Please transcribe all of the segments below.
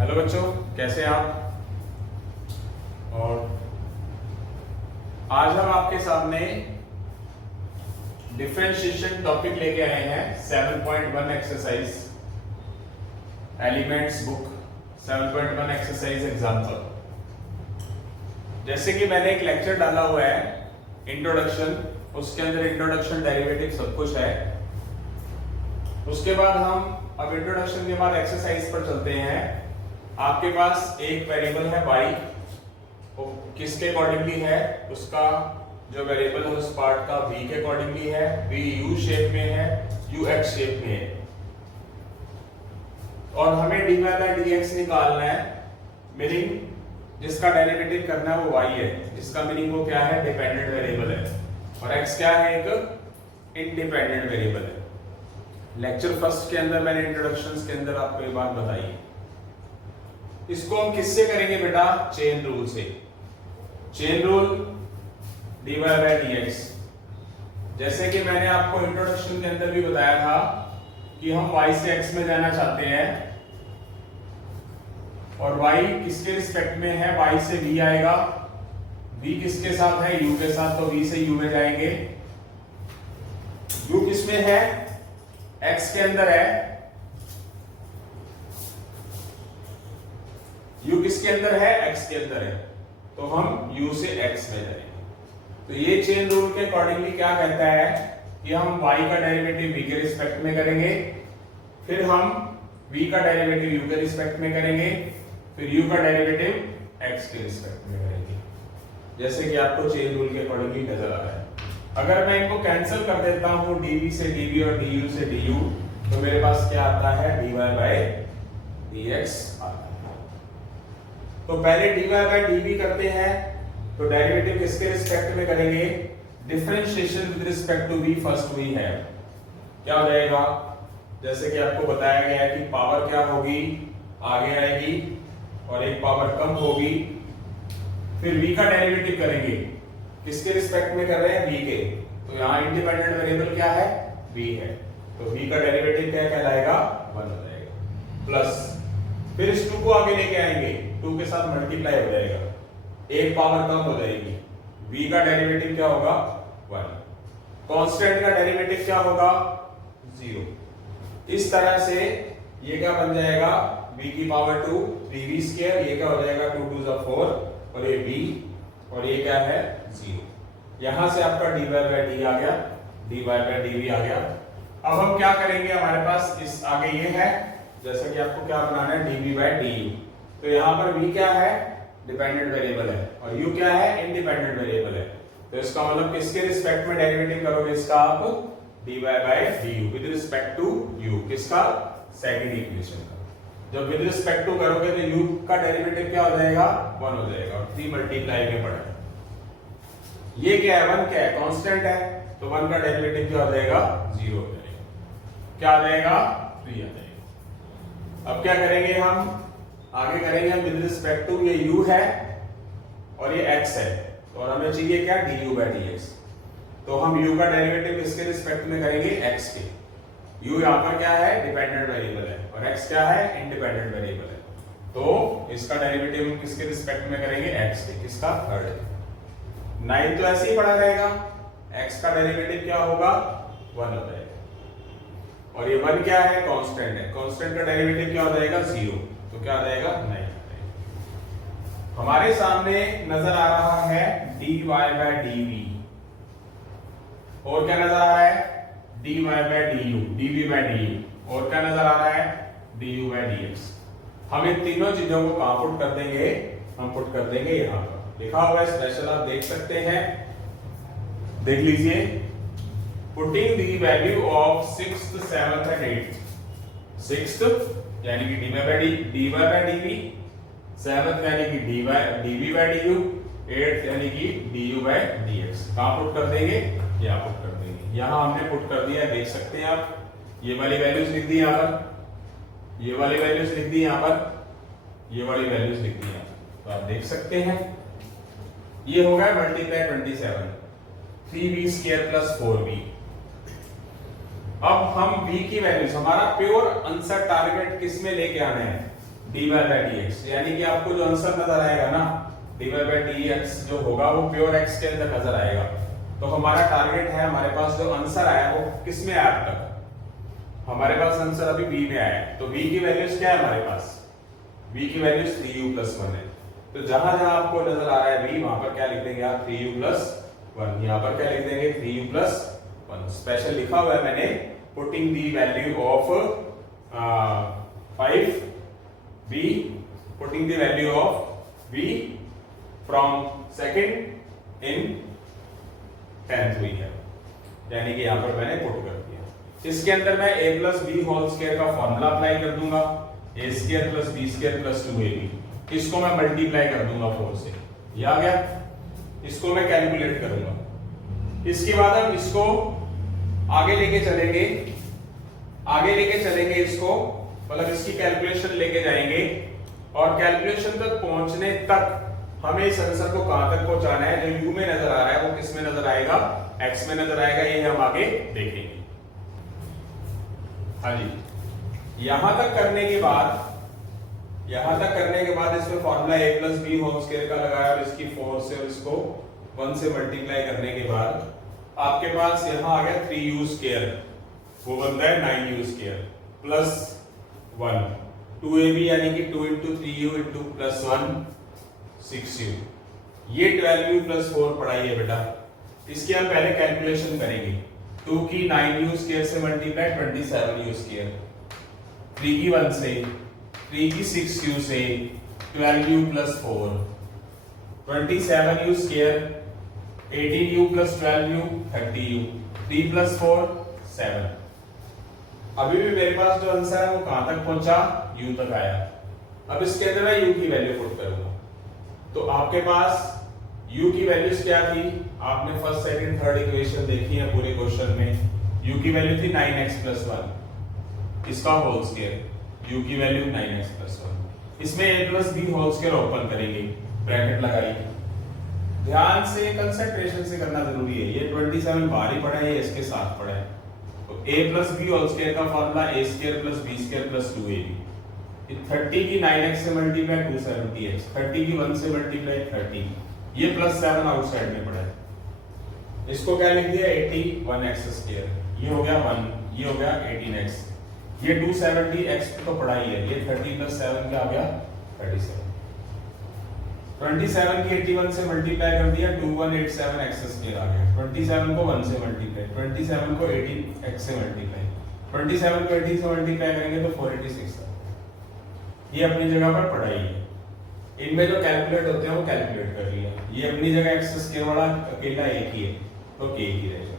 Hello बच्चों, कैसे हैं आप। और आज हम आपके सामने डिफरेंशिएशन टॉपिक लेके आए हैं 7.1 exercise elements book 7.1 exercise example. जैसे कि मैंने एक लेक्चर डाला हुआ है इंट्रोडक्शन, उसके अंदर इंट्रोडक्शन डेरिवेटिव सब कुछ है। उसके बाद हम अब इंट्रोडक्शन के बाद एक्सरसाइज पर चलते हैं। आपके पास एक वेरिएबल है y, वो किसके अकॉर्डिंगली है, उसका जो वेरिएबल है उस पार्ट का v के अकॉर्डिंगली है, v u शेप में है, u x शेप में है। और हमें dy बाय dx निकालना है, मीनिंग जिसका डेरिवेटिव करना है वो y है, जिसका मीनिंग वो क्या है, डिपेंडेंट वेरिएबल है, और x क्या है, एक इंडिपेंडेंट वेरिएबल है। लेक्चर फर्स्ट के अंदर मैंने इंट्रोडक्शंस के अंदर आपको ये बात बताई है। इसको हम किससे करेंगे बेटा, चेन रूल से। Chain rule dy by dx, जैसे कि मैंने आपको इंट्रोडक्शन के अंदर भी बताया था कि हम y से x में जाना चाहते हैं और y किसके रिस्पेक्ट में है, y से v आएगा, v किसके साथ है, u के साथ, तो v से u में जाएंगे। u किसमें है, x के अंदर है, u किसके अंदर है, x के अंदर है, तो हम u से x में जाएंगे। तो ये चेन रूल के अकॉर्डिंगली क्या कहता है कि हम y का डेरिवेटिव v के रिस्पेक्ट में करेंगे, फिर हम v का डेरिवेटिव u के रिस्पेक्ट में करेंगे, फिर u का डेरिवेटिव x के रिस्पेक्ट में करेंगे, जैसे कि आपको चेन रूल के अकॉर्डिंगली नजर आ रहा है। अगर मैं इनको कैंसिल कर देता हूं dv से dv और du से du, तो मेरे पास क्या आता है, dy बाय dx आता है। तो पहले dy बाय dv करते हैं, तो डेरिवेटिव किसके रिस्पेक्ट में करेंगे, differentiation with respect to v first v है, क्या हो जाएगा, जैसे कि आपको बताया गया है कि पावर क्या होगी, आगे आएगी और एक पावर कम होगी। फिर v का डेरिवेटिव करेंगे, किसके रिस्पेक्ट में कर रहे हैं, v के, तो यहाँ इंडिपेंडेंट वेरिएबल क्या है, v है, तो v का डेरिवेटिव क्या कहलाएगा, 1 हो जाएगा। प्लस फिर इस 2 को आगे लेके आएंगे, 2 के साथ मल्टीप्लाई हो जाएगा, एक पावर कम हो जाएगी, v का डेरिवेटिव क्या होगा, 1। कांस्टेंट का डेरिवेटिव क्या होगा, 0। इस तरह से ये क्या बन जाएगा, v की पावर 2 3v स्क्वायर, ये क्या हो जाएगा, 2 2 जा 4, और ये v, और ये क्या है, 0। यहां से आपका dy बाय d आ गया, dy बाय dv आ गया। अब हम क्या करेंगे, हमारे पास इस आगे ये है, जैसा कि आपको क्या बनाना है, dv बाय du। तो यहाँ पर v क्या है, डिपेंडेंट वेरिएबल है, और u क्या है, इंडिपेंडेंट वेरिएबल है। तो इसका मतलब किसके रिस्पेक्ट में डेरिवेटिव करोगे इसका, आप dy by du with respect to u, किसका, सेकंड इक्वेशन का। जब विद रिस्पेक्ट टू करोगे तो u का डेरिवेटिव क्या हो जाएगा, 1 हो जाएगा, और 3 मल्टीप्लाई में पड़ा है। ये क्या है, 1 क्या है, कांस्टेंट है, तो 1 का डेरिवेटिव क्या हो जाएगा, 0 हो जाएगा, क्या आ जाएगा, 3 आ जाएगा। अब क्या करेंगे, हम आगे करेंगे, हम विद रिस्पेक्ट टू, ये u है और ये x है, और हमें चाहिए क्या, du बाय dx। तो हम u का डेरिवेटिव किसके रिस्पेक्ट में करेंगे, x के। u यहाँ पर क्या है, डिपेंडेंट वेरिएबल है, और x क्या है, इंडिपेंडेंट वेरिएबल है, तो इसका डेरिवेटिव हम किसके रिस्पेक्ट में करेंगे, x के, किसका, थर्ड। 9 तो ऐसे ही पड़ा रहेगा, x का डेरिवेटिव क्या होगा, 1 हो जाएगा, और ये 1 क्या है, कांस्टेंट है, कांस्टेंट का डेरिवेटिव क्या हो जाएगा, 0, तो क्या आ जाएगा, 9। हमारे सामने नजर आ रहा है dy बाय dv, और क्या नजर आ रहा है, dy by du, dv by du, और क्या नजर आ रहा है, du बाय dx। हम इन तीनों चीजों को कहां पुट कर देंगे, हम पुट कर देंगे यहां पर, लिखा हुआ है स्पेशल, आप देख सकते हैं, देख लीजिए। Putting the value of 6th 7th and 8th, 6th यानी कि dy बाय dv, 7th यानी कि dv बाय du, 8th यानी कि du बाय dx। कहां पुट कर देंगे, यहां पुट कर देंगे। यहां हमने पुट कर दिया, देख सकते हैं आप, ये वाली वैल्यूज लिख दी यहां पर, ये वाली वैल्यूज लिख दी यहां पर, ये वाली वैल्यूज लिख दी यहां पर, तो आप देख सकते हैं ये हो गया multiply 27, 3v square plus 4v। अब हम v की वैल्यूज, हमारा प्योर आंसर टारगेट किस में लेके आना है, dy बाय dx, यानी कि आपको जो आंसर नजर आएगा ना dy बाय dx जो होगा वो प्योर x के अंदर नजर आएगा। तो हमारा टारगेट है, हमारे पास जो आंसर आया वो किस में आया अब तक? हमारे पास आंसर अभी b में आया है। तो v की वैल्यूज क्या है हमारे पास? v की वैल्यूज 3u+1 है। तो जहां जहां आपको नजर आ रहा है v, वहां पर क्या लिख देंगे आप? 3u+1। यहां पर क्या लिख देंगे? 3u+1। स्पेशल लिखा हुआ है मैंने, putting the value of 5b, putting the value of v from second in 10th week है, यानी कि यहां पर मैंने पुट कर दिया। इसके अंदर मैं a + b होल स्क्वायर का फॉर्मूला अप्लाई कर दूंगा, a² + b² + 2ab। इसको मैं मल्टीप्लाई कर दूंगा 4 से, ये आ गया। इसको मैं कैलकुलेट करूंगा। इसके बाद हम इसको आगे लेके चलेंगे, इसको मतलब इसकी कैलकुलेशन लेके जाएंगे, और कैलकुलेशन तक पहुंचने तक हमें इस आंसर को कहां तक पहुंचाना है? जो u में नजर आ रहा है वो किस में नजर आएगा? x में नजर आएगा। ये हम आगे देखेंगे। हाँ जी, यहां तक करने के बाद इसमें formula a + b whole square का लगाया, और इसकी 4 से और इसको 1 से मल्टीप्लाई करने के बाद आपके पास यहां आ गया 3u², वो बनता है 9u² + 1 2ab, यानी कि 2 × 3u + 1 6u। ये 12u + 4 पढ़ाई है बेटा। इसकी हम पहले कैलकुलेशन करेंगे। 2 की 9u² से मल्टीप्लाई 27u², 3 की 1 से, 3 की 6u से, 12u + 4 27u², 18u + 12u 30u, 3 + 4 7। अभी भी मेरे पास जो आंसर है वो कहां तक पहुंचा? u तक आया। अब इसके अंदर मैं u की वैल्यू पुट करूंगा। तो आपके पास u की वैल्यूज क्या थी? आपने फर्स्ट सेकंड थर्ड इक्वेशन देखी है पूरे क्वेश्चन में। u की वैल्यू थी 9x + 1, इसका होल स्क्वायर, u की वैल्यू 9x + 1। इसमें a + b whole square open करेंगे, ब्रैकेट लगाइए। ध्यान से कंसंट्रेशन से करना जरूरी है। ये 27 बाहर ही पड़ा है, ये इसके साथ पड़ा है। तो a + b होल स्क्वायर का फार्मूला a² + b² + 2ab। 30 की 9x से मल्टीप्लाई 270x, 30 की 1 से मल्टीप्लाई 30, ये +7 आउटसाइड में पड़ा है। इसको क्या लिख दिया? 81x², ये हो गया 1, ये हो गया 18x। ये 270x तो पड़ा ही है, ये 30 + 7 क्या आ गया? 37। 27 की 81 से मल्टीप्लाई कर दिया, 2187x² आ गया। 27 को 1 से मल्टीप्लाई, 27 को 18x से मल्टीप्लाई, 27 को 18 से मल्टीप्लाई करेंगे तो 486 था। ये अपनी जगह पर पढ़ाई है। इनमें जो कैलकुलेट होते हैं वो कैलकुलेट कर लिया। ये अपनी जगह x² वाला अकेला एक ही है, तो k ही रहेगा।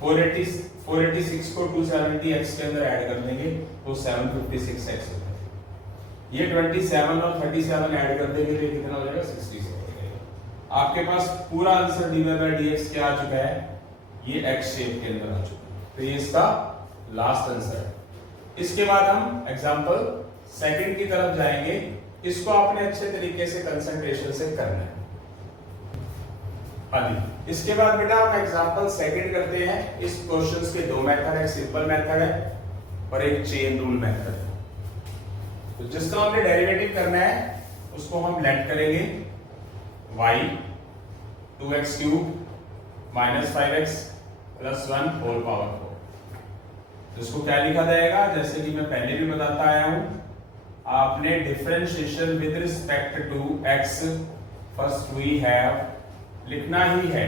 486 को 270x के अंदर ऐड कर देंगे तो 756x होता है। ये 27 और 37 ऐड कर देंगे तो कितना हो जाएगा? 67 हो जाएगा। आपके पास पूरा आंसर dy बाय dx क्या आ चुका है? ये x शेप के अंदर आ चुका है। तो ये इसका लास्ट आंसर है। इसके बाद हम एग्जांपल सेकंड की तरफ जाएंगे। इसको आपने अच्छे तरीके से कंसंट्रेशन से करना है। हाँ जी, इसके बाद बेटा हम एग्जांपल सेकंड करते हैं। इस क्वेश्चंस के दो मेथड है, सिंपल मेथड है और एक चेन रूल मेथड है। तो जिसका हमने डेरिवेटिव करना है उसको हम लेट करेंगे y 2x³ - 5x + 1 whole power 4। इसको क्या लिखा जाएगा? जैसे कि मैं पहले भी बताता आया हूं, आपने differentiation with respect to x first we have लिखना ही है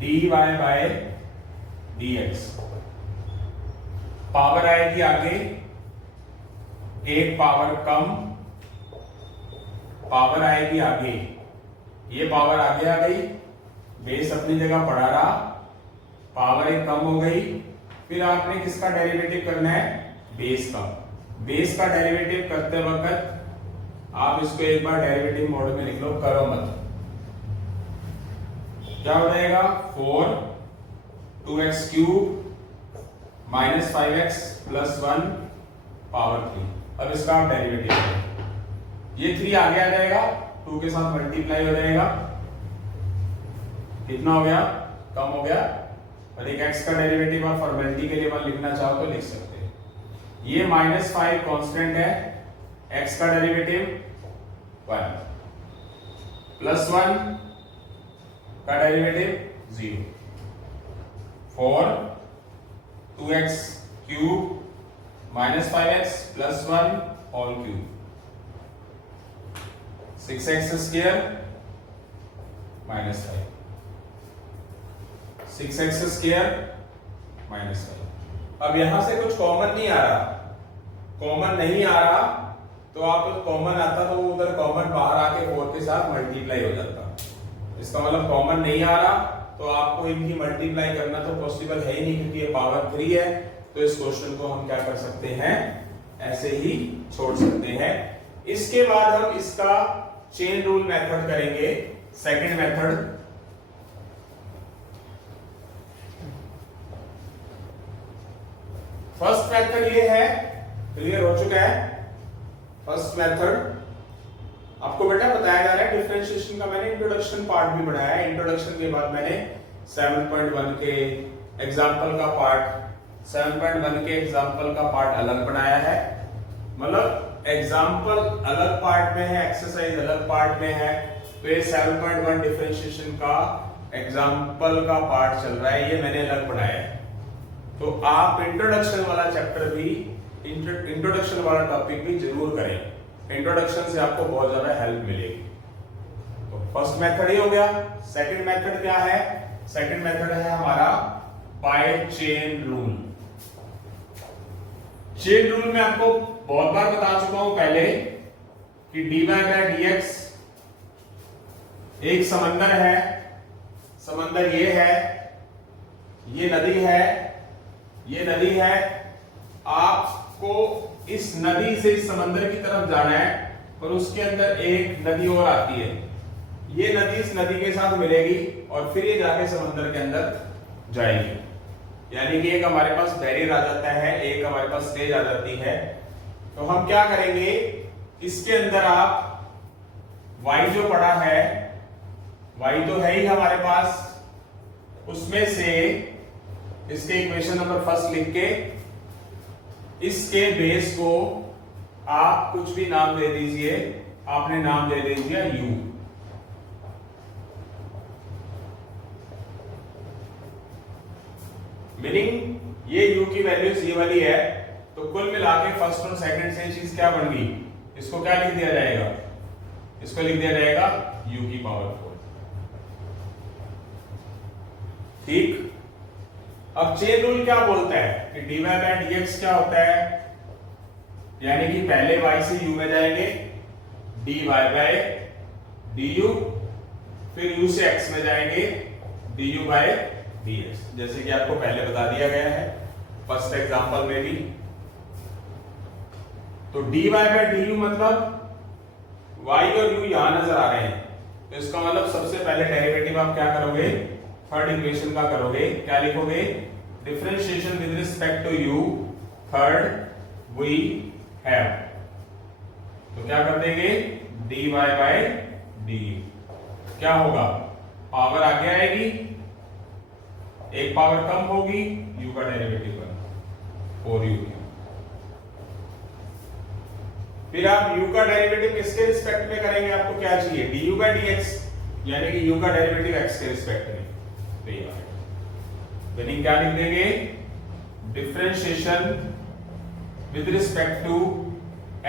dy बाय dx। पावर आएगी आगे, एक पावर कम, पावर आएगी आगे, ये पावर आगे आ गई, बेस अपनी जगह पड़ा रहा, पावर एक कम हो गई। फिर आपने किसका डेरिवेटिव करना है? बेस का। बेस का डेरिवेटिव करते वक्त आप इसको एक बार डेरिवेटिव मोड में लिख लो, करो मत। क्या हो जाएगा? 4 2x³ - 5x + 1 पावर 3। अब इसका आप डेरिवेटिव करें, ये 3 आगे आ जाएगा, 2 के साथ मल्टीप्लाई हो जाएगा, कितना हो गया? कम हो गया। और एक x का डेरिवेटिव आप फॉर्मेलिटी के लिए 1 लिखना चाहो तो लिख सकते हैं। ये -5 कांस्टेंट है, x का डेरिवेटिव 1 प्लस 1 का derivative 0 4 2x cube minus 5x plus 1 whole cube 6x square minus 5 6x square minus 5। अब यहां से कुछ कॉमन नहीं आ रहा, कॉमन नहीं आ रहा तो आप कॉमन आता तो उधर कॉमन बाहर आके 4 के साथ मल्टीप्लाई हो जाता। इसका मतलब कॉमन नहीं आ रहा तो आपको इनकी मल्टीप्लाई करना तो पॉसिबल है ही नहीं, क्योंकि ये पावर 3 है। तो इस क्वेश्चन को हम क्या कर सकते हैं, ऐसे ही छोड़ सकते हैं। इसके बाद हम इसका चेन रूल मेथड करेंगे, सेकंड मेथड। फर्स्ट मेथड ये है, क्लियर हो चुका है। फर्स्ट मेथड आपको बेटा बताया जा रहा है डिफरेंशिएशन का, मैंने इंट्रोडक्शन पार्ट भी पढ़ाया है। इंट्रोडक्शन के बाद मैंने 7.1 के एग्जांपल का पार्ट 7.1 के एग्जांपल का पार्ट अलग बनाया है, मतलब एग्जांपल अलग पार्ट में है, एक्सरसाइज अलग पार्ट में है। तो ये 7.1 डिफरेंशिएशन का एग्जांपल का पार्ट चल रहा है, ये मैंने अलग बनाया है। तो आप इंट्रोडक्शन वाला चैप्टर भी, इंट्रोडक्शन वाला टॉपिक भी जरूर करें। इंट्रोडक्शन से आपको बहुत ज्यादा हेल्प मिलेगी। तो फर्स्ट मेथड ये हो गया। सेकंड मेथड क्या है, सेकंड मेथड है हमारा by chain rule. Chain rule में आपको बहुत बार बता चुका हूं पहले कि dy बाय dx एक समंदर है, समंदर ये है, ये नदी है, ये नदी है। आपको इस नदी से इस समंदर की तरफ जाना है और उसके अंदर एक नदी और आती है। ये नदी इस नदी के साथ मिलेगी और फिर ये जाके समंदर के अंदर जाएगी। यानी कि एक हमारे पास बैरियर आ जाता है, एक हमारे पास स्टेज आ जाती है। तो हम क्या करेंगे, इसके अंदर आप y जो पड़ा है, y तो है ही हमारे पास, उसमें से इसके इक्वेशन नंबर फर्स्ट लिख के इसके बेस को आप कुछ भी नाम दे दीजिए। आपने नाम दे दीजिए u। मीनिंग ये u की वैल्यूज ये वाली है, तो कुल मिला के फर्स्ट और सेकंड से चीज क्या बन गई, इसको क्या लिख दिया जाएगा, इसको लिख दिया जाएगा u की पावर 4। ठीक। अब चेन रूल क्या बोलता है कि dy बाय dx क्या होता है, यानी कि पहले y से u में जाएंगे, dy बाय du, फिर u से x में जाएंगे, du बाय dx, जैसे कि आपको पहले बता दिया गया है फर्स्ट एग्जांपल में भी। तो dy बाय du मतलब y और u यहां नजर आ रहे हैं, तो इसका मतलब सबसे पहले डेरिवेटिव आप क्या करोगे, थर्ड इक्वेशन का करोगे, क्या लिखोगे, differentiation with respect to u, third we have. तो क्या कर देंगे, dy बाय du क्या होगा, पावर आगे आएगी, एक पावर कम होगी, u का डेरिवेटिव बना 4u। फिर आप u का डेरिवेटिव किसके रिस्पेक्ट में करेंगे, आपको क्या चाहिए, du बाय dx, यानी कि u का डेरिवेटिव x के रिस्पेक्ट में। तो ये मीनिंग क्या लिख देंगे, differentiation with respect to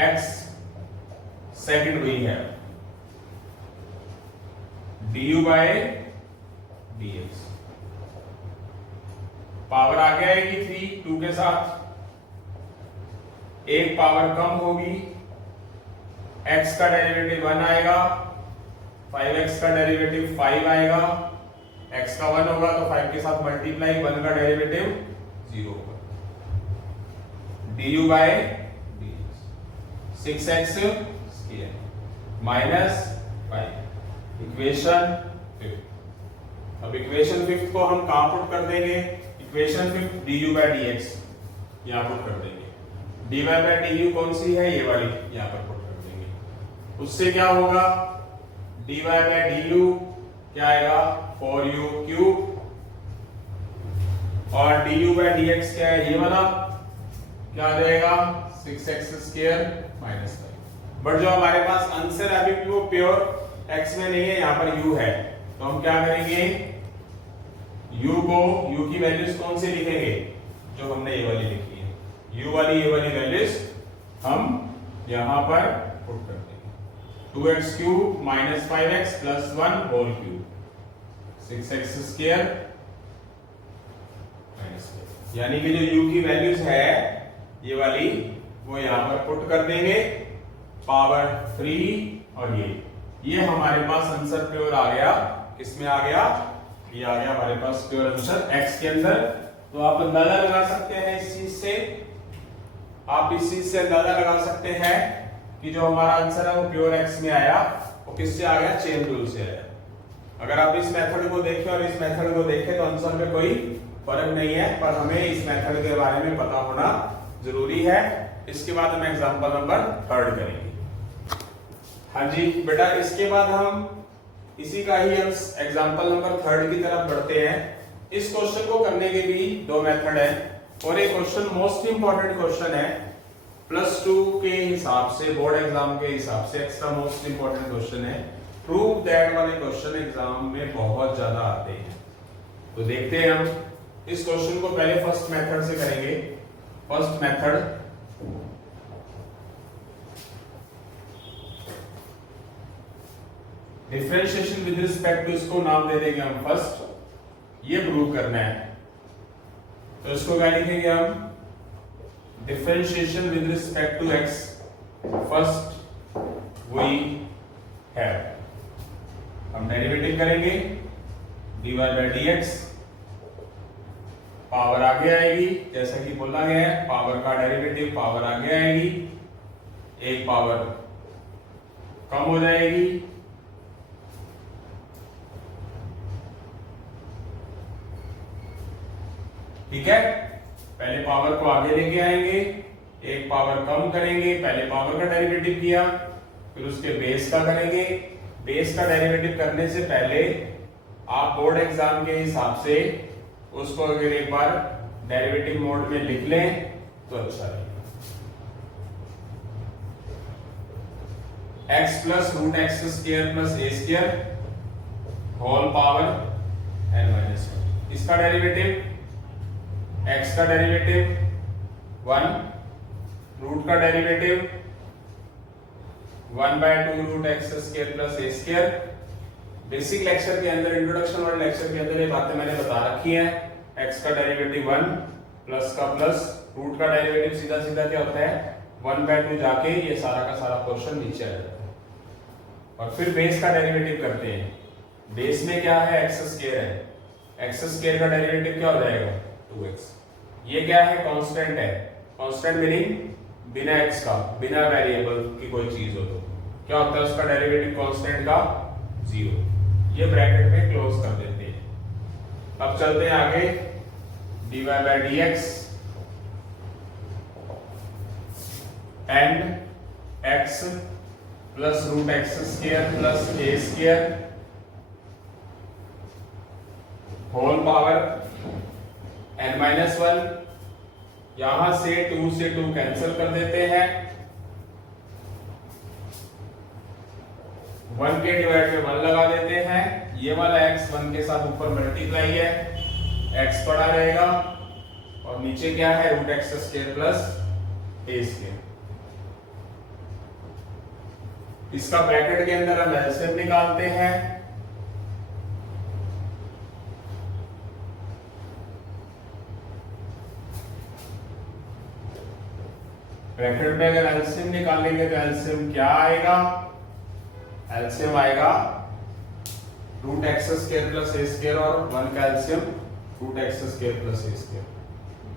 x second we है du बाय dx। पावर आगे आएगी 3 2 के साथ, एक पावर कम होगी, x का डेरिवेटिव 1 आएगा, 5x का डेरिवेटिव 5 आएगा, x का 1 होगा तो 5 के साथ मल्टीप्लाई, 1 का डेरिवेटिव 0 होगा, du by dx 6x square minus 5, equation 5। अब इक्वेशन 5 को हम कहां पुट कर देंगे, इक्वेशन 5 du बाय dx यहां पुट कर देंगे, dy बाय du कौन सी है, ये वाली, यहां पर पुट कर देंगे। उससे क्या होगा, dy बाय du क्या आएगा, 4u क्यूब, और du बाय dx क्या है, ये वाला क्या आ जाएगा, 6x स्क्वायर माइनस 5। बट जो हमारे पास आंसर है अभी भी वो प्योर x में नहीं है, यहाँ पर u है, तो हम क्या करेंगे, u की वैल्यूज कौन सी लिखेंगे, जो हमने ये वाली लिखी है, u वाली ये वाली वैल्यूज हम यहाँ पर पुट कर देंगे। 2x cube minus 5x plus 1 whole cube 6x square minus, यानी कि जो u की वैल्यूज है ये वाली वो यहाँ पर पुट कर देंगे, पावर 3 और ये हमारे पास आंसर प्योर आ गया। किसमें आ गया, ये आ गया हमारे पास प्योर आंसर x के अंदर। तो आप अंदाजा लगा सकते हैं इस चीज से, आप इस चीज से अंदाजा लगा सकते हैं कि जो हमारा आंसर है वो प्योर x में आया, वो किससे आ गया, चेन रूल से आया। अगर आप इस मेथड को देखें और इस मेथड को देखें तो आंसर में कोई फर्क नहीं है, पर हमें इस मेथड के बारे में पता होना जरूरी है। इसके बाद हम एग्जांपल नंबर 3 करेंगे। हाँ जी बेटा, इसके बाद हम इसी का ही हम एग्जांपल नंबर 3 की तरफ बढ़ते हैं। इस क्वेश्चन को करने के भी 2 मेथड है, और एक क्वेश्चन मोस्ट इंपॉर्टेंट क्वेश्चन है, +2 के हिसाब से, बोर्ड एग्जाम के हिसाब से एक्स्ट्रा मोस्ट इंपॉर्टेंट क्वेश्चन है। प्रूव दैट वाले क्वेश्चन एग्जाम में बहुत ज्यादा आते हैं। तो देखते हैं हम इस क्वेश्चन को पहले फर्स्ट मेथड से करेंगे। First method, differentiation with respect to, इसको नाम दे देंगे हम फर्स्ट, ये प्रूव करना है। तो इसको क्या लिखेंगे हम, differentiation with respect to x first we have. हम डेरिवेटिव करेंगे dy by dx, पावर आगे आएगी, जैसा कि बोला गया है पावर का डेरिवेटिव पावर आगे आएगी, एक पावर कम हो जाएगी, ठीक है। पहले पावर को आगे लेके आएंगे, एक पावर कम करेंगे, पहले पावर का डेरिवेटिव किया, फिर उसके बेस का करेंगे। बेस का डेरिवेटिव करने से पहले आप बोर्ड एग्जाम के हिसाब से उसको अगर एक बार डेरिवेटिव मोड में लिख लें तो अच्छा रहेगा। x plus root x square plus ए स्क्वायर होल पावर n-1। इसका डेरिवेटिव x का डेरिवेटिव 1, रूट का derivative 1/2 root x square plus ए स्क्वायर। बेसिक लेक्चर के अंदर, इंट्रोडक्शन वाले लेक्चर के अंदर ये बातें मैंने बता रखी हैं। x का डेरिवेटिव 1, प्लस का प्लस, रूट का डेरिवेटिव सीधा सीधा क्या होता है 1/2 जाके ये सारा का सारा पोर्शन नीचे आ जाता है। और फिर बेस का डेरिवेटिव करते हैं। बेस में क्या है, x स्क्वायर है, x स्क्वायर का डेरिवेटिव क्या हो जाएगा 2x। ये क्या है, कांस्टेंट है। कांस्टेंट मीनिंग बिना x का, बिना वेरिएबल की कोई चीज हो तो क्या होता है उसका डेरिवेटिव कांस्टेंट का 0। ये ब्रैकेट में क्लोज कर देते हैं। अब चलते हैं आगे, dy by dx and x plus root x square plus A square whole power n-1। यहां से 2 से 2 कैंसिल कर देते हैं, 1 के डिवाइड में 1 लगा देते हैं। ये वाला x 1 के साथ ऊपर मल्टीप्लाई है, x बड़ा रहेगा, और नीचे क्या है रूट एक्स स्क्वायर प्लस ए स्क्वायर। इसका ब्रैकेट के अंदर हम एलसीएम निकालते हैं। ब्रैकेट में अगर एलसीएम निकालेंगे तो एलसीएम क्या आएगा, एलसीएम आएगा रूट एक्स स्क्वायर प्लस ए स्क्वायर, और 1 का LCM root x square plus ए square.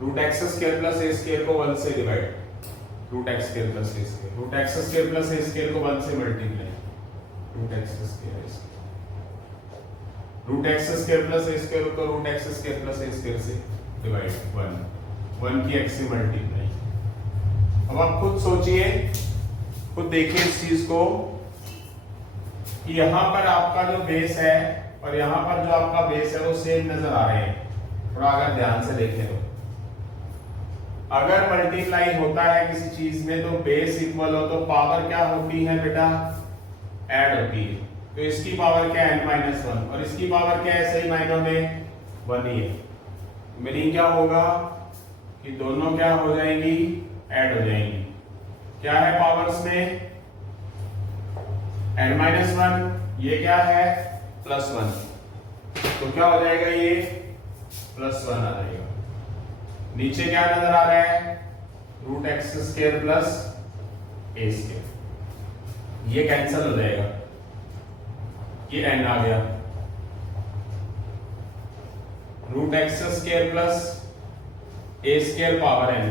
Root x square plus ए स्क्वायर को 1 से divide, root x square plus ए square, root x square plus ए स्क्वायर को 1 से multiply, root x square A square, root x square plus A square को root x square plus ए square से divide, 1 की x से multiply. अब आप खुद सोचिए, खुद देखिए इस चीज को कि यहां पर आपका जो बेस है और यहां पर जो आपका बेस है वो सेम नजर आ रहे हैं। थोड़ा अगर ध्यान से देखें तो अगर मल्टीप्लाई होता है किसी चीज में तो बेस इक्वल हो तो पावर क्या होती है बेटा, ऐड होती है। तो इसकी पावर क्या है n-1 और इसकी पावर क्या है, सही मायनों में 1 ही है। मीनिंग क्या होगा कि दोनों क्या हो जाएंगी, ऐड हो जाएंगी। क्या है पावर्स में, n-1, ये क्या है +1, तो क्या हो जाएगा ये +1 आ जाएगा। नीचे क्या नजर आ रहा है, √x² + a², ये कैंसिल हो जाएगा, ये n आ गया, √x² + a² power n,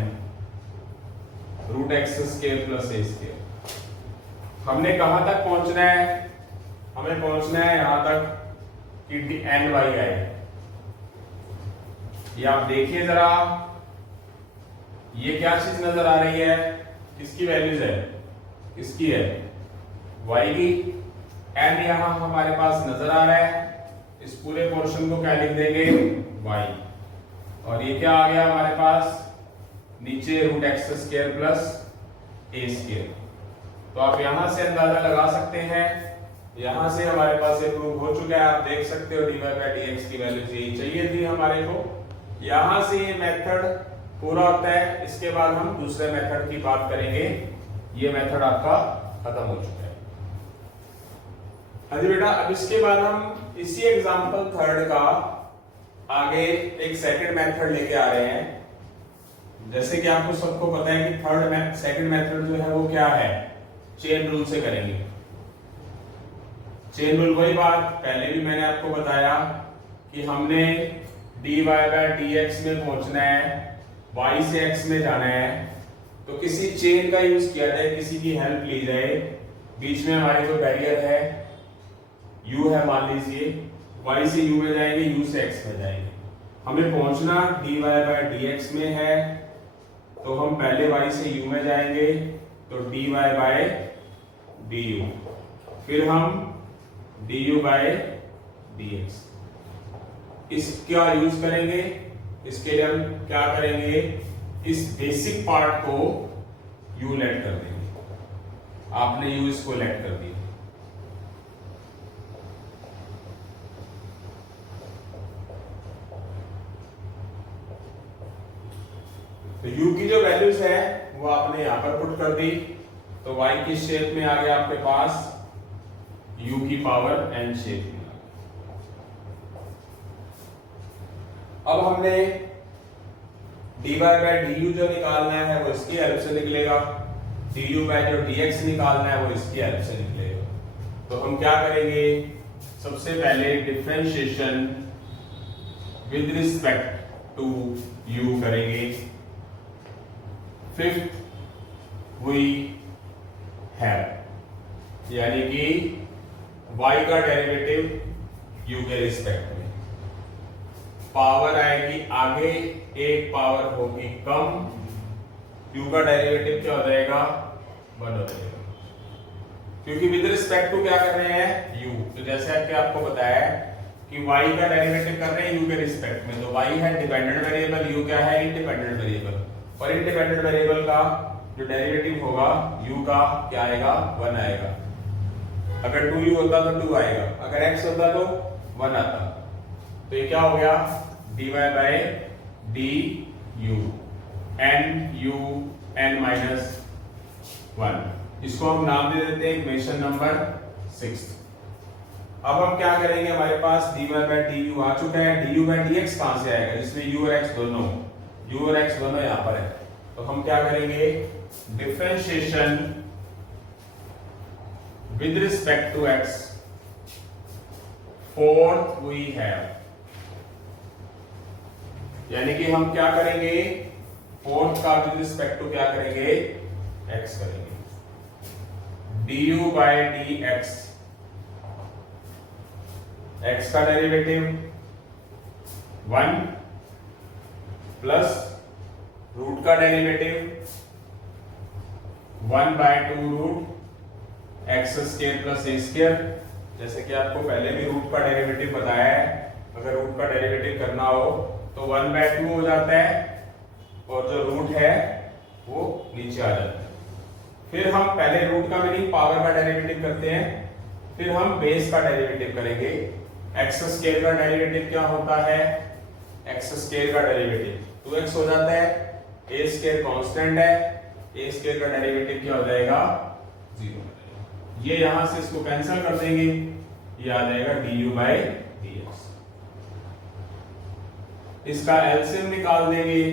√x² + a²। हमने कहां तक पहुंचना है, हमें पहुंचना है यहां तक कि ny आए। ये आप देखिए जरा, ये क्या चीज नजर आ रही है, किसकी वैल्यूज है, किसकी है, y की। n यहां हमारे पास नजर आ रहा है, इस पूरे पोर्शन को क्या लिख देंगे, y। और ये क्या आ गया हमारे पास, नीचे √x² + a²। तो आप यहां से अंदाजा लगा सकते हैं, यहां से हमारे पास ये प्रूव हो चुका है। आप देख सकते हो dy/dx की वैल्यू यही चाहिए थी हमारे को। यहां से ये मेथड पूरा होता है, इसके बाद हम दूसरे मेथड की बात करेंगे। ये मेथड आपका खत्म हो चुका है। हाँ जी बेटा, अब इसके बाद हम इसी एग्जांपल 3 का आगे एक सेकंड मेथड लेके आ रहे हैं। जैसे कि आपको सबको पता है कि सेकंड मेथड जो है वो क्या है, चेन रूल से करेंगे। चेन रूल वही बात पहले भी मैंने आपको बताया कि हमने dy/dx में पहुंचना है, y से x में जाना है, तो किसी चेन का यूज किया जाए, किसी की हेल्प ली जाए। बीच में हमारे जो बैरियर है u है, मान लीजिए y से u में जाएंगे, u से x में जाएंगे। हमें पहुंचना dy/dx में है, तो हम पहले y से u में जाएंगे, तो dy/du, फिर हम du/dx। इसका यूज करेंगे। इसके लिए हम क्या करेंगे, इस बेसिक पार्ट को u लेट कर देंगे। आपने u इसको लेट कर दिया, तो u की जो वैल्यूज है वो आपने यहां पर पुट कर दी। तो y की शेप में आ गया आपके पास u की पावर n शेप में। अब हमने dy/du जो निकालना है वो इसकी हेल्प से निकलेगा, du/dx निकालना है वो इसकी हेल्प से निकलेगा। तो हम क्या करेंगे, सबसे पहले differentiation with respect to u करेंगे। फिफ्थ वी हैव, यानी कि y का डेरिवेटिव u के रिस्पेक्ट में, पावर आएगी आगे, एक पावर होगी कम, u का डेरिवेटिव क्या हो जाएगा, 1 हो जाएगा, क्योंकि विद रिस्पेक्ट टू क्या कर रहे हैं, u। तो जैसे कि आपको बताया कि y का डेरिवेटिव कर रहे हैं u के रिस्पेक्ट में, तो y है डिपेंडेंट वेरिएबल, u क्या है, इंडिपेंडेंट वेरिएबल। और इंडिपेंडेंट वेरिएबल का जो डेरिवेटिव होगा u का क्या आएगा, 1 आएगा। अगर 2u होता तो 2 आएगा, अगर x होता तो 1 आता। तो ये क्या हो गया, dy/du nu n-1। इसको हम नाम दे देते हैं इक्वेशन नंबर 6। अब हम क्या करेंगे, हमारे पास dy/du आ चुका है, du/dx कहां से आएगा, जिसमें u और x दोनों यहां पर है। तो हम क्या करेंगे, differentiation with respect to x, fourth we have, यानी कि हम क्या करेंगे, फोर्थ का विद रिस्पेक्ट टू क्या करेंगे, x करेंगे। du/dx, x का डेरिवेटिव 1 प्लस रूट का डेरिवेटिव 1/2 रूट x² + a²। जैसे कि आपको पहले भी रूट का डेरिवेटिव बताया है, अगर रूट का डेरिवेटिव करना हो तो 1/2 हो जाता है और जो रूट है वो नीचे आ जाता है। फिर हम पहले रूट का मीनिंग पावर का डेरिवेटिव करते हैं, फिर हम बेस का डेरिवेटिव करेंगे। एक्स स्क्वायर का डेरिवेटिव क्या होता है? एक्स स्क्वायर का डेरिवेटिव 2x हो जाता है, ए स्क्वायर कांस्टेंट है, ए स्क्वायर का डेरिवेटिव क्या हो जाएगा? 0 हो जाएगा। ये यहां से इसको कैंसिल कर देंगे, ये आ जाएगा du/dx। इसका एलसीएम निकाल देंगे।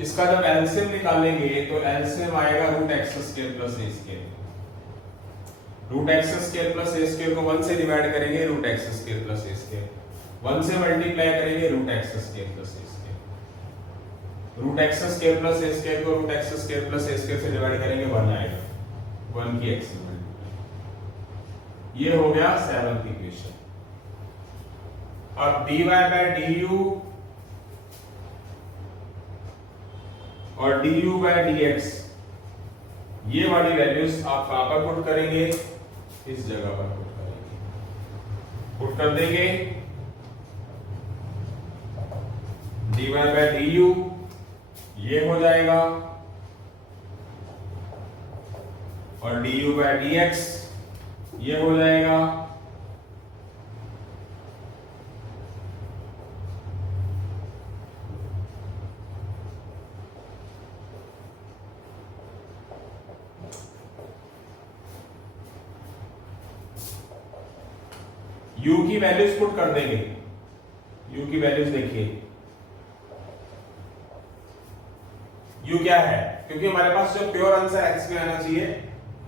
इसका जब एलसीएम निकालेंगे तो एलसीएम आएगा रूट एक्स स्क्वायर प्लस ए square. Root x square plus ए स्क्वायर को 1 से डिवाइड करेंगे, रूट एक्स स्क्वायर प्लस ए स्क्वायर। 1 से मल्टीप्लाई करेंगे, रूट एक्स स्क्वायर प्लस ए square. Root x square plus ए स्क्वायर को रूट एक्स स्क्वायर प्लस ए square से divide करेंगे, 1 आएगा। 1 की एक्स मल्टीप्लाई। ये हो गया 7th इक्वेशन। अब dy/du और du/dx ये वाली वैल्यूज आप कहां पर पुट करेंगे? इस जगह पर पुट करेंगे। पुट कर देंगे dy/du ये हो जाएगा और du/dx ये हो जाएगा। u की वैल्यूज पुट कर देंगे। u की वैल्यूज देखिए, u क्या है? क्योंकि हमारे पास जो प्योर आंसर x में आना चाहिए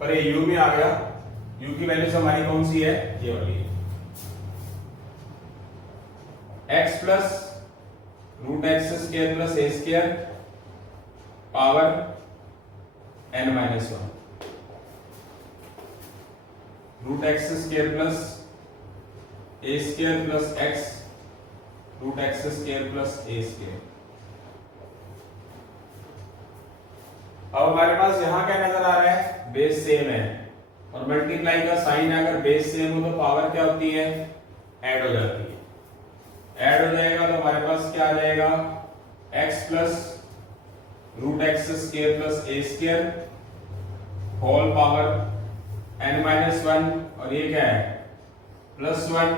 पर ये u में आ गया। u की वैल्यूज हमारी कौन सी है? ये वाली है, x plus root x square plus ए square power n-1 root x square plus ए square plus x root x square plus ए स्क्वायर। अब हमारे पास यहां क्या नजर आ रहा है? बेस सेम है और मल्टीप्लाई का साइन है। अगर बेस सेम हो तो पावर क्या होती है? ऐड हो जाती है। ऐड हो जाएगा तो हमारे पास क्या आ जाएगा? x plus root x square plus ए स्क्वायर होल पावर n-1 और ये क्या है? +1।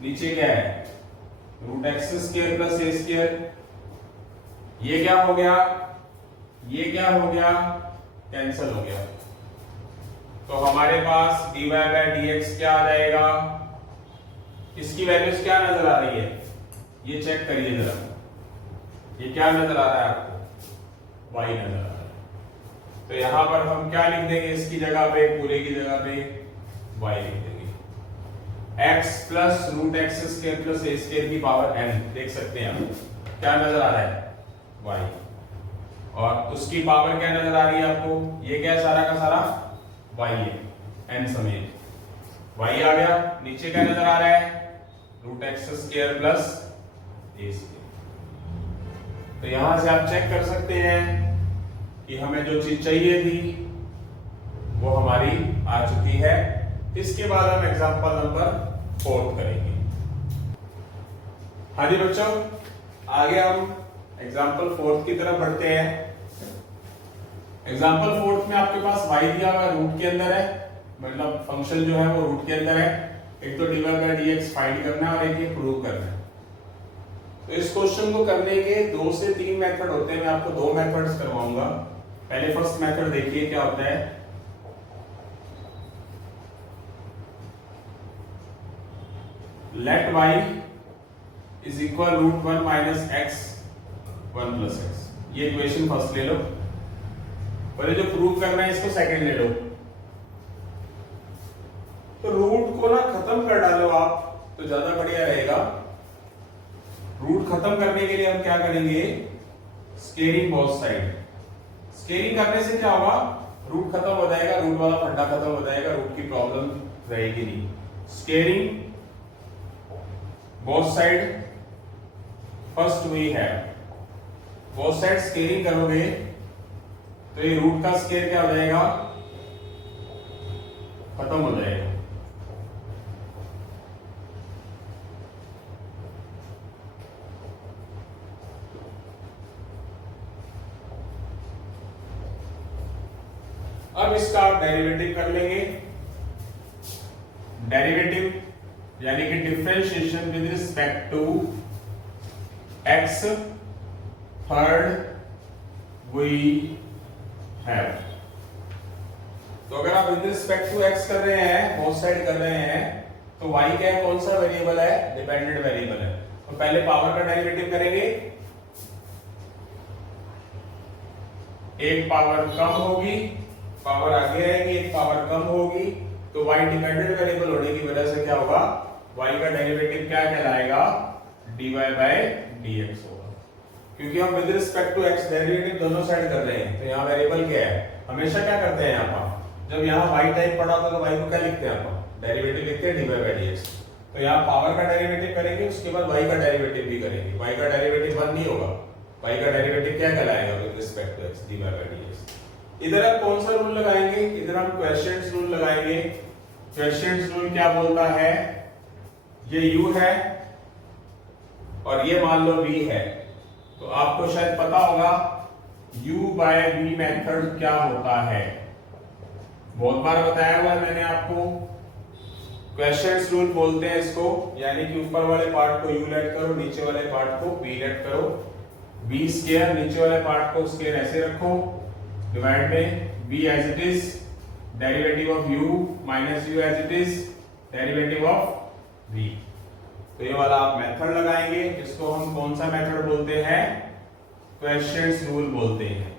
नीचे क्या है? रूट एक्स स्क्वायर प्लस ए स्क्वायर। ये क्या हो गया? ये क्या हो गया? कैंसिल हो गया। तो हमारे पास dy/dx क्या आ जाएगा? इसकी वैल्यूज क्या नजर आ रही है? ये चेक करिए जरा, ये क्या नजर आ रहा है आपको? y नजर आ रहा है। तो यहां पर हम क्या लिख देंगे? इसकी जगह पे, पूरे की जगह पे y लिख देंगे। x plus root x square plus ए स्क्वायर की पावर n, देख सकते हैं आप क्या नजर आ रहा है? y। और उसकी पावर क्या नजर आ रही है आपको? ये क्या है? सारा का सारा y है, n समेत y आ गया। नीचे क्या नजर आ रहा है? रूट एक्स स्क्वायर प्लस ए स्क्वायर। तो यहां से आप चेक कर सकते हैं कि हमें जो चीज चाहिए थी वो हमारी आ चुकी है। इसके बाद हम एग्जांपल नंबर 4 करेंगे। हाँ जी बच्चों, आगे हम एग्जांपल 4 की तरफ बढ़ते हैं। एग्जांपल 4 में आपके पास y दिया हुआ रूट के अंदर है, मतलब फंक्शन जो है वो रूट के अंदर है। एक तो dy/dx फाइंड करना है और एक ये प्रूव करना है। तो इस क्वेश्चन को करने के 2 से 3 मेथड होते हैं। मैं आपको 2 मेथड्स करवाऊंगा। पहले फर्स्ट मेथड देखिए क्या होता है। Let y is equal √1 minus x 1 plus x। ये इक्वेशन फर्स्ट ले लो और ये जो प्रूव करना है इसको सेकंड ले लो। तो रूट को ना खत्म कर डालो आप तो ज्यादा बढ़िया रहेगा। रूट खत्म करने के लिए हम क्या करेंगे? Squaring both side. स्केयरिंग करने से क्या होगा? रूट खत्म हो जाएगा, रूट वाला फंडा खत्म हो जाएगा, रूट की प्रॉब्लम रहेगी नहीं। Squaring both side first we है। बोथ साइड स्केयरिंग करोगे तो ये रूट का स्केयर क्या हो जाएगा? खत्म हो जाएगा। अब इसका आप डेरिवेटिव कर लेंगे, डेरिवेटिव यानी कि differentiation with respect to x third we have. तो अगर आप विद रिस्पेक्ट टू एक्स कर रहे हैं, बोथ साइड कर रहे हैं, तो y क्या है, कौन सा वेरिएबल है, डिपेंडेंट वेरिएबल है। तो पहले पावर का डेरिवेटिव करेंगे, एक पावर कम होगी, पावर आगे रहेगी, एक पावर कम होगी, तो y डिपेंडेंट वेरिएबल होने की वजह से क्या होगा, y का डेरिवेटिव क्या कहलाएगा, dy by dx होगा। क्योंकि हम with respect to x derivative दोनों साइड कर रहे हैं, तो यहाँ वेरिएबल क्या है, हमेशा क्या करते हैं यहाँ पर, जब यहाँ y टाइप पड़ा था तो y को क्या लिखते हैं आप, डेरिवेटिव लिखते हैं dy by dx। तो यहाँ पावर का डेरिवेटिव करेंगे, उसके बाद y का डेरिवेटिव भी करेंगे, y का डेरिवेटिव 1 नहीं होगा, y का डेरिवेटिव क्या कहलाएगा with respect to x, dy by dx। इधर आप कौन सा रूल लगाएंगे, इधर हम क्वेश्चंस रूल लगाएंगे। क्वेश्चंस रूल क्या बोलता है, ये u है और ये मान लो v है, तो आपको शायद पता होगा u by v मेथड क्या होता है, बहुत बार बताया हुआ है मैंने आपको। क्वेश्चंस रूल बोलते हैं इसको, यानी कि ऊपर वाले पार्ट को u लेट करो, नीचे वाले पार्ट को v लेट करो, v स्क्वायर नीचे वाले पार्ट को स्क्वायर ऐसे रखो, डिवाइड में v as it is, derivative of u minus u as it is, derivative of v। तो ये वाला आप मेथड लगाएंगे, इसको हम कौन सा मेथड बोलते हैं, क्वेश्चंस रूल बोलते हैं।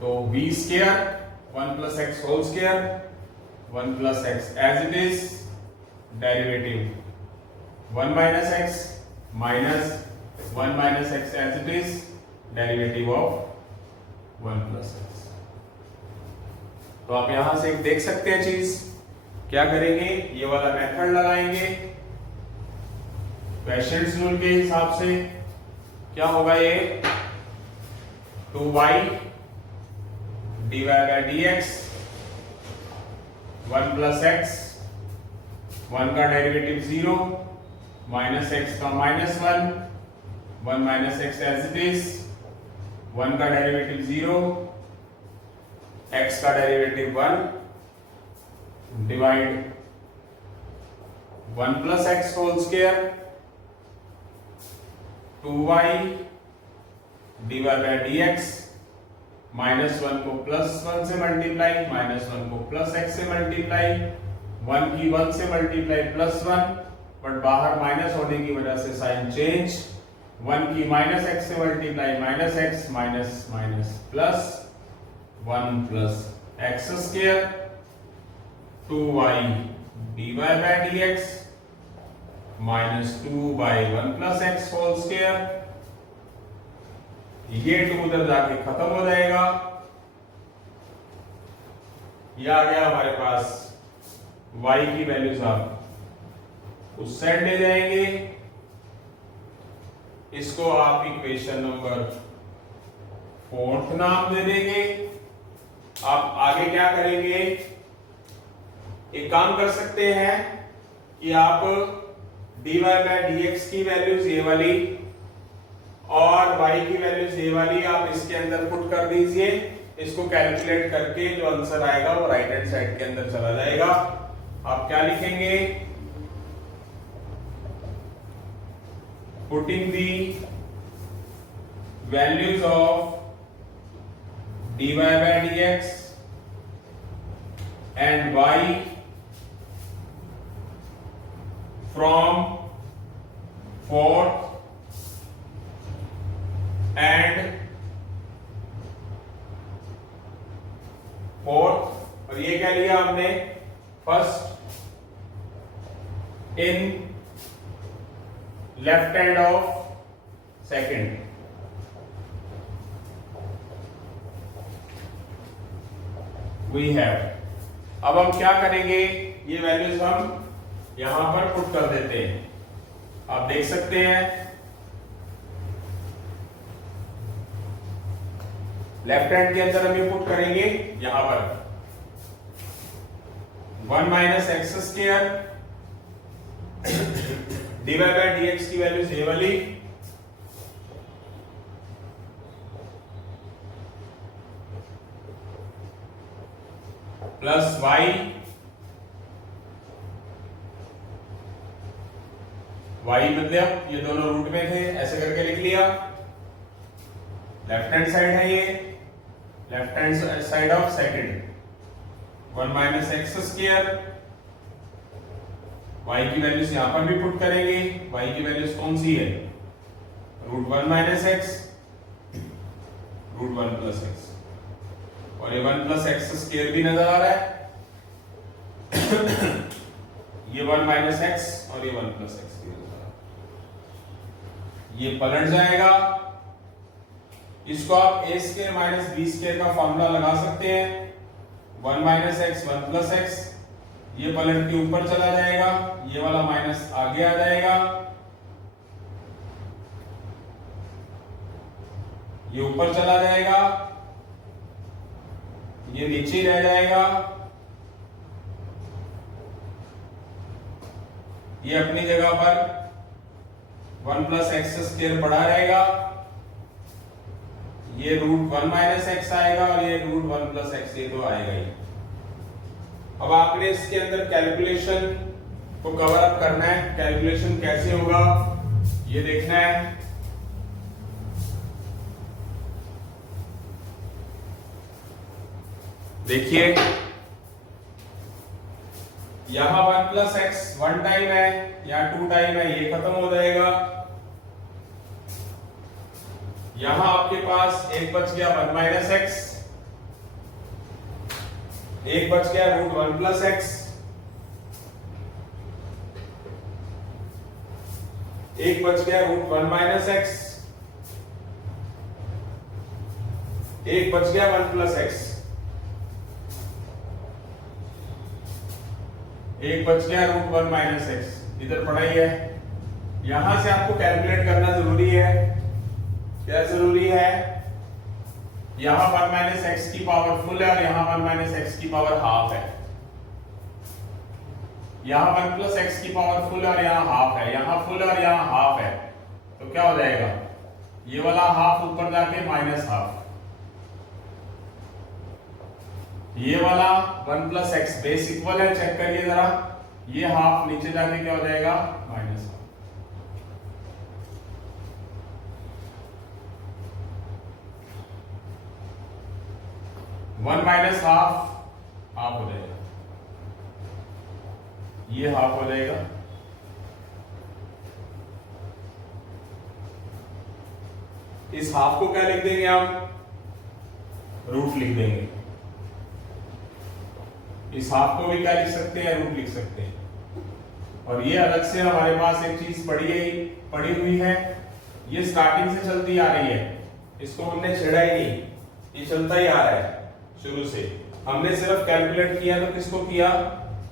तो v square 1 plus x whole square 1 plus x as it is, derivative 1 minus x minus 1 minus x as it is, derivative of 1 plus x. तो आप यहां से देख सकते हैं चीज, क्या करेंगे, ये वाला मेथड लगाएंगे क्वेश्चंस रूल के हिसाब से, क्या होगा ये 2y dy by dx 1 plus x, 1 का डेरिवेटिव 0, माइनस एक्स का minus 1, 1 minus x as it is, 1 का डेरिवेटिव 0, x का derivative 1, divide 1 plus x whole square 2y dy by dx, minus 1 को प्लस 1 से मल्टीप्लाई, माइनस 1 को plus x से multiply, 1 की 1 से मल्टीप्लाई प्लस 1, बट बाहर माइनस होने की वजह से साइन चेंज, 1 की माइनस x से multiply minus x, minus minus plus 1 plus x square 2y dy by dx minus 2 by 1 plus x whole square, ये 2 उधर जाके खत्म हो जाएगा, ये आ गया हमारे पास y की वैल्यूज, आप उस साइड ले जाएंगे, इसको आप इक्वेशन नंबर 4 नाम दे देंगे। आप आगे क्या करेंगे, एक काम कर सकते हैं कि आप dy by dx की वैल्यूज ये वाली और y की वैल्यूज ये वाली आप इसके अंदर पुट कर दीजिए, इसको कैलकुलेट करके जो आंसर आएगा वो राइट हैंड साइड के अंदर चला जाएगा। आप क्या लिखेंगे, putting the values of dy by dx and y from 4th and 4th, और ये क्या लिया हमने, first in left hand of second, we have. अब हम क्या करेंगे, ये वैल्यूज हम यहां पर पुट कर देते हैं, आप देख सकते हैं लेफ्ट हैंड के अंदर हम ये पुट करेंगे, यहां पर 1 minus x square dy by dx की वैल्यू ये वाली प्लस वाई मतलब ये दोनों रूट में थे, ऐसे करके लिख लिया। लेफ्ट हैंड साइड है ये, left hand side of second 1 minus x square. y की वैल्यूज यहां पर भी पुट करेंगे। y की वैल्यूज कौन सी है? Root 1 minus x, root 1 plus x, और ये 1 प्लस एक्स स्क्वायर भी नजर आ रहा है। ये 1 माइनस एक्स और ये 1 प्लस एक्स भी नजर आ रहा है। ये पलट जाएगा। इसको आप a square minus b square का फॉर्मूला लगा सकते हैं। 1 माइनस एक्स 1 प्लस एक्स, ये पलट के ऊपर चला जाएगा, ये वाला माइनस आगे आ जाएगा, ये ऊपर चला जाएगा, ये नीचे ही रह जाएगा, ये अपनी जगह पर 1 प्लस एक्स स्क्वायर पड़ा रहेगा, ये रूट 1 माइनस एक्स आएगा और ये रूट 1 प्लस एक्स, ये तो आएगा ही। अब आपने इसके अंदर कैलकुलेशन को कवर अप करना है। कैलकुलेशन कैसे होगा ये देखना है। देखिए यहां 1 प्लस एक्स 1 टाइम है या 2 टाइम है, ये खत्म हो जाएगा। यहां आपके पास एक बच गया 1 माइनस एक्स, एक बच गया रूट 1 प्लस एक्स, एक बच गया रूट 1 माइनस एक्स, एक बच गया 1 प्लस एक्स, एक बच गया रूट 1 माइनस एक्स। इधर पढ़ा ही है। यहां से आपको कैलकुलेट करना जरूरी है। क्या जरूरी है? यहां 1 माइनस एक्स की पावर फुल है और यहां 1 माइनस एक्स की पावर हाफ है। यहां 1 प्लस एक्स की पावर फुल है और यहां हाफ है, यहां फुल और यहां हाफ है, तो क्या हो जाएगा? ये वाला हाफ ऊपर जाके माइनस हाफ, ये वाला 1 प्लस एक्स बेस इक्वल है, चेक करिए जरा, ये हाफ नीचे जाके क्या हो जाएगा? Minus half. 1 minus half half हो जाएगा, ये हाफ हो जाएगा, इस हाफ को क्या लिख देंगे हम? रूट लिख देंगे। इस हाफ को भी क्या लिख सकते हैं? रूट लिख सकते हैं। और ये अलग से हमारे पास एक चीज पड़ी हुई है, ये स्टार्टिंग से चलती आ रही है, इसको हमने छेड़ा ही नहीं, ये चलता ही आ रहा है शुरू से। हमने सिर्फ कैलकुलेट किया, तो किसको किया?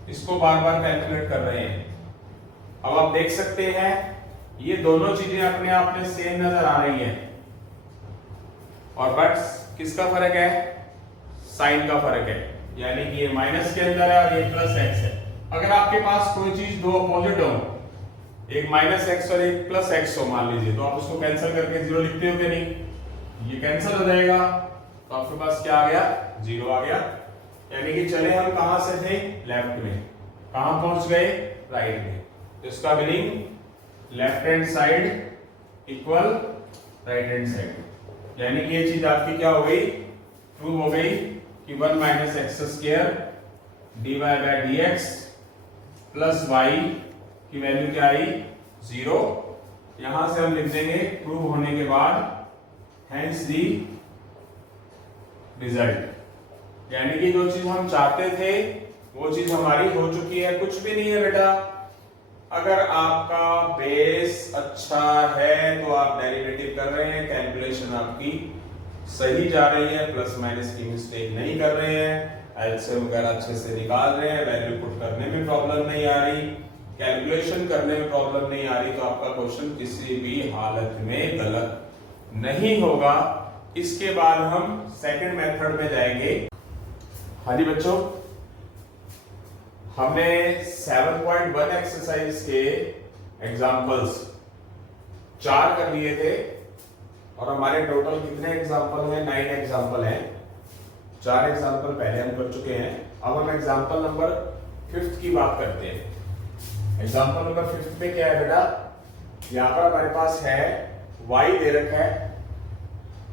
इसको बार बार कैलकुलेट कर रहे हैं। अब आप देख सकते हैं ये दोनों चीजें अपने आप में सेम नजर आ रही हैं, और बट किसका फर्क है? साइन का फर्क है, यानी कि ये माइनस के अंदर है और ये प्लस एक्स है। अगर आपके पास कोई चीज दो अपोजिट हो, एक माइनस एक्स और एक प्लस एक्स हो मान लीजिए, तो आप उसको कैंसिल करके जीरो लिखते हो कि नहीं? ये कैंसिल हो जाएगा, तो आपके पास क्या आ गया? जीरो आ गया। यानी कि चले हम कहां से थे? लेफ्ट में, कहां पहुंच गए? राइट में। तो इसका meaning left hand side equal right hand side, यानी कि ये चीज आपकी क्या हो गई? प्रूव हो गई कि 1 minus x square dy by dx plus y की वैल्यू क्या आई? 0। यहां से हम लिख देंगे प्रूव होने के बाद, हेंस दी रिजल्ट, यानी कि जो चीज हम चाहते थे वो चीज हमारी हो चुकी है। कुछ भी नहीं है बेटा, अगर आपका बेस अच्छा है तो आप डेरिवेटिव कर रहे हैं, कैलकुलेशन आपकी सही जा रही है, प्लस माइनस की मिस्टेक नहीं कर रहे हैं, एलसीएम वगैरह अच्छे से निकाल रहे हैं, वैल्यू पुट करने में प्रॉब्लम नहीं आ रही, कैलकुलेशन करने में प्रॉब्लम नहीं आ रही, तो आपका क्वेश्चन किसी भी हालत में गलत नहीं होगा। इसके बाद हम सेकंड मेथड में जाएंगे। हाँ जी बच्चों, हमने 7.1 एक्सरसाइज के एग्जांपल्स 4 कर लिए थे, और हमारे टोटल कितने एग्जांपल हैं? 9 एग्जांपल हैं। 4 एग्जांपल पहले हम कर चुके हैं, अब हम एग्जांपल नंबर 5 की बात करते हैं। एग्जांपल नंबर 5 में क्या है बेटा, यहाँ पर हमारे पास है y दे रखा है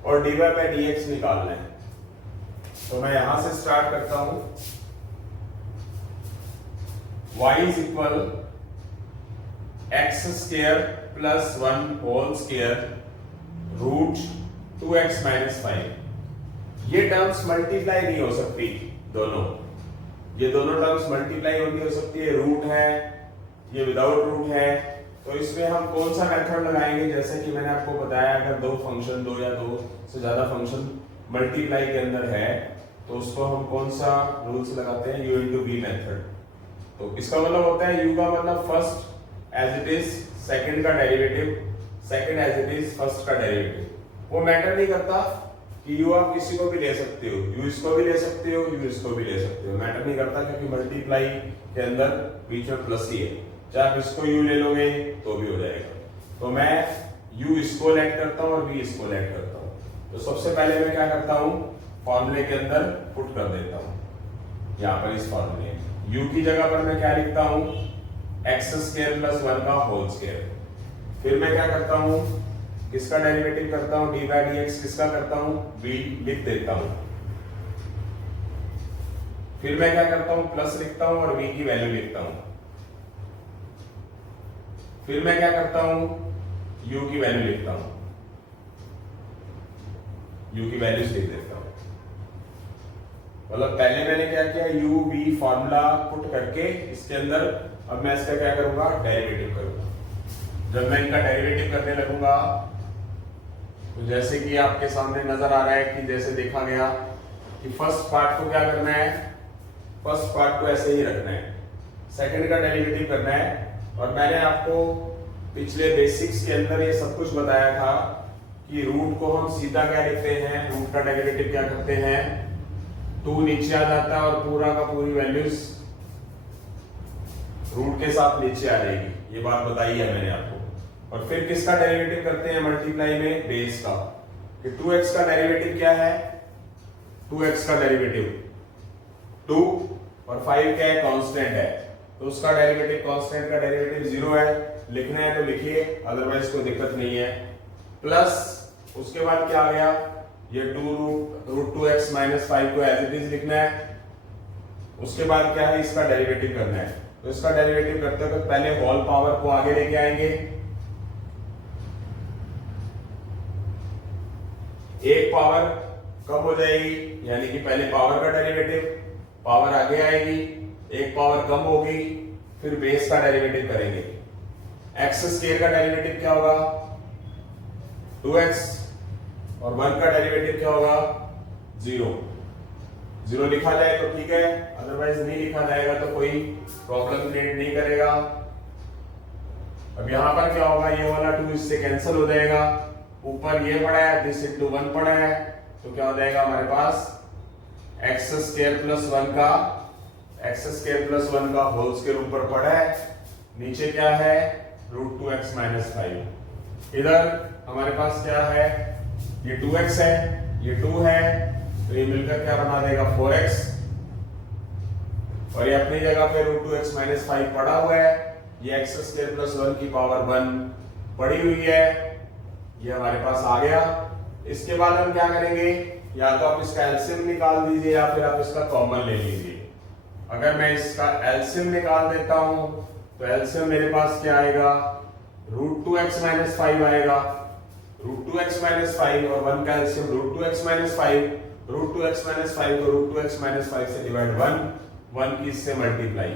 और dy बाई dx निकालना है। तो मैं यहां से स्टार्ट करता हूं। y is equal x square plus 1 whole square root 2x minus 5। ये टर्म्स मल्टीप्लाई नहीं हो सकती दोनों, ये दोनों टर्म्स मल्टीप्लाई नहीं हो सकती है। रूट है, ये विदाउट रूट है, तो इसमें हम कौन सा मेथड लगाएंगे? जैसे कि मैंने आपको बताया, अगर दो फंक्शन, दो या दो से ज्यादा फंक्शन मल्टीप्लाई के अंदर है तो उसको हम कौन सा रूल्स लगाते हैं? u into b method. तो इसका मतलब होता है u का मतलब first as it is second का derivative, second as it is first का डेरिवेटिव। वो मैटर नहीं करता कि u आप किसी को भी ले सकते हो, u इसको भी ले सकते हो, u इसको भी ले सकते हो, मैटर नहीं करता, क्योंकि मल्टीप्लाई के अंदर बीच में प्लस ही है। चाहे आप इसको u ले लोगे तो भी हो जाएगा। तो मैं u इसको लेट करता हूं और v इसको लेट करता हूं। तो सबसे पहले मैं क्या करता हूं, फॉर्मूले के अंदर पुट कर देता हूं। यहां पर इस फॉर्मूले u की जगह पर मैं क्या लिखता हूं, एक्स स्क्वायर प्लस 1 का होल स्क्वायर। फिर मैं क्या करता हूं, किसका डेरिवेटिव करता हूं, डी बाई डी एक्स किसका करता हूं, v लिख देता हूं। फिर मैं क्या करता हूं, प्लस लिखता हूं और v की वैल्यू लिखता हूं। फिर मैं क्या करता हूं, u की वैल्यू लिखता हूं, u की वैल्यूज लिख देता हूं। मतलब पहले मैंने क्या किया, u v फॉर्मूला पुट करके इसके अंदर अब मैं इसका क्या करूंगा, डेरिवेटिव करूंगा। जब मैं इनका डेरिवेटिव करने लगूंगा तो जैसे कि आपके सामने नजर आ रहा है कि जैसे देखा गया कि फर्स्ट पार्ट को क्या करना है, फर्स्ट पार्ट को ऐसे ही रखना है, सेकंड का डेरिवेटिव करना है। और मैंने आपको पिछले बेसिक्स के अंदर ये सब कुछ बताया था कि रूट को हम सीधा क्या लिखते हैं, रूट का डेरिवेटिव क्या करते हैं, 2 नीचे आ जाता है और पूरा का पूरी वैल्यूज रूट के साथ नीचे आ जाएगी। ये बात बताई है मैंने आपको। और फिर किसका डेरिवेटिव करते हैं मल्टीप्लाई में, बेस का। कि 2x का डेरिवेटिव क्या है, 2x का डेरिवेटिव 2 और 5 क्या है, कांस्टेंट है, तो उसका डेरिवेटिव, कांस्टेंट का डेरिवेटिव 0 है। लिखना है तो लिखिए, अदरवाइज कोई दिक्कत नहीं है। प्लस उसके बाद क्या आ गया, ये 2√2x माइनस 5 को एज इट इज लिखना है। उसके बाद क्या है, इसका डेरिवेटिव करना है। तो इसका डेरिवेटिव करते वक्त पहले होल पावर को आगे लेके आएंगे, एक पावर कम हो जाएगी, यानी कि पहले पावर का डेरिवेटिव, पावर आगे आएगी, एक पावर कम होगी, फिर बेस का डेरिवेटिव करेंगे। एक्स स्क्वायर का डेरिवेटिव क्या होगा, 2x, और 1 का डेरिवेटिव क्या होगा, 0। 0 लिखा जाए तो ठीक है, अदरवाइज नहीं लिखा जाएगा तो कोई प्रॉब्लम क्रिएट नहीं करेगा। अब यहां पर क्या होगा, ये वाला 2 इससे कैंसिल हो जाएगा, ऊपर ये पड़ा है, दिस इनटू 1 पड़ा है, तो क्या हो जाएगा हमारे पास, एक्स स्क्वायर प्लस 1 का, एक्स स्क्वायर प्लस 1 का होल स्क्वायर ऊपर पड़ा है, नीचे क्या है, √2x माइनस 5। इधर हमारे पास क्या है, ये 2x है, ये 2 है, तो ये मिलकर क्या बना देगा 4x, और ये अपनी जगह पे √2x माइनस 5 पड़ा हुआ है, ये एक्स स्क्वायर प्लस 1 की पावर 1 पड़ी हुई है, ये हमारे पास आ गया। इसके बाद हम क्या करेंगे, या तो आप इसका एलसीएम निकाल दीजिए या फिर आप इसका कॉमन ले लीजिए। अगर मैं इसका एलसीएम निकाल देता हूं तो एलसीएम मेरे पास क्या आएगा, √2x माइनस 5 आएगा, √2x माइनस 5 और 1 का LCM √2x minus 5, √2x minus 5 को √2x माइनस 5 से डिवाइड 1 की इससे मल्टीप्लाई,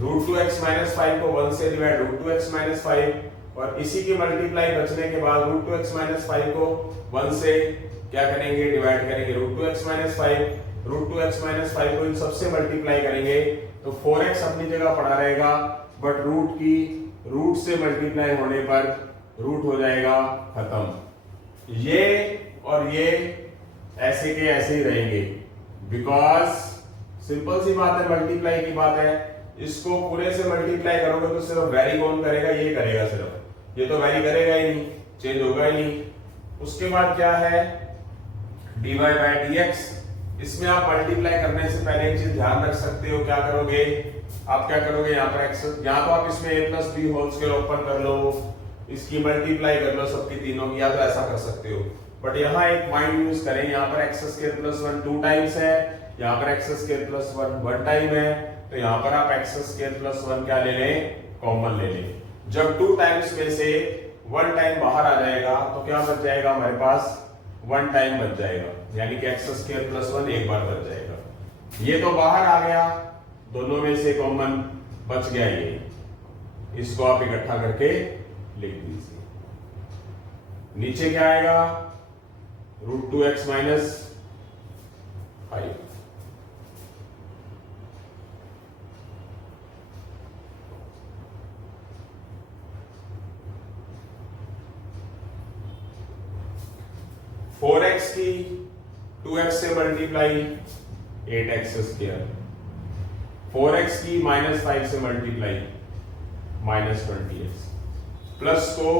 √2x माइनस 5 को 1 से डिवाइड √2x माइनस 5, और इसी की मल्टीप्लाई बचने के बाद √2x माइनस 5 को 1 से क्या करेंगे, डिवाइड करेंगे √2x माइनस 5, √2x माइनस 5 को इन सबसे मल्टीप्लाई करेंगे तो 4x अपनी जगह पड़ा रहेगा, बट रूट से मल्टीप्लाई होने पर रूट हो जाएगा खत्म। ये और ये ऐसे के ऐसे ही रहेंगे, बिकॉज सिंपल सी बात है, मल्टीप्लाई की बात है। इसको पूरे से मल्टीप्लाई करोगे तो सिर्फ वेरी कौन करेगा, ये करेगा सिर्फ, ये तो वेरी करेगा ही नहीं, चेंज होगा ही नहीं। उसके बाद क्या है, dy बाय dx। इसमें आप मल्टीप्लाई करने से पहले एक चीज ध्यान रख सकते हो, क्या करोगे आप, क्या करोगे यहाँ पर x, यहाँ तो आप इसमें a plus B whole square open कर लो, इसकी मल्टीप्लाई कर लो सबकी तीनों की, या तो ऐसा कर सकते हो। बट यहाँ एक माइंड यूज करें, यहाँ पर x स्क्वायर प्लस 1 2 टाइम्स है, यहाँ पर x स्क्वायर प्लस 1 1 टाइम है, तो यहाँ पर आप x स्क्वायर प्लस 1 क्या ले लें, कॉमन ले लें। जब 2 टाइम्स में से 1 टाइम बाहर आ जाएगा तो क्या बच जाएगा हमारे पास, 1 टाइम बच जाएगा, यानी कि x स्क्वायर प्लस 1 एक बार बच जाएगा। ये तो बाहर आ गया, दोनों में से कॉमन बच गया, ये इसको आप इकट्ठा करके लिख दीजिए। नीचे क्या आएगा, √2x माइनस 5। फोर एक्स की 2x से मल्टीप्लाई 8x स्क्वायर, 4x की -5 से मल्टीप्लाई -20x, प्लस को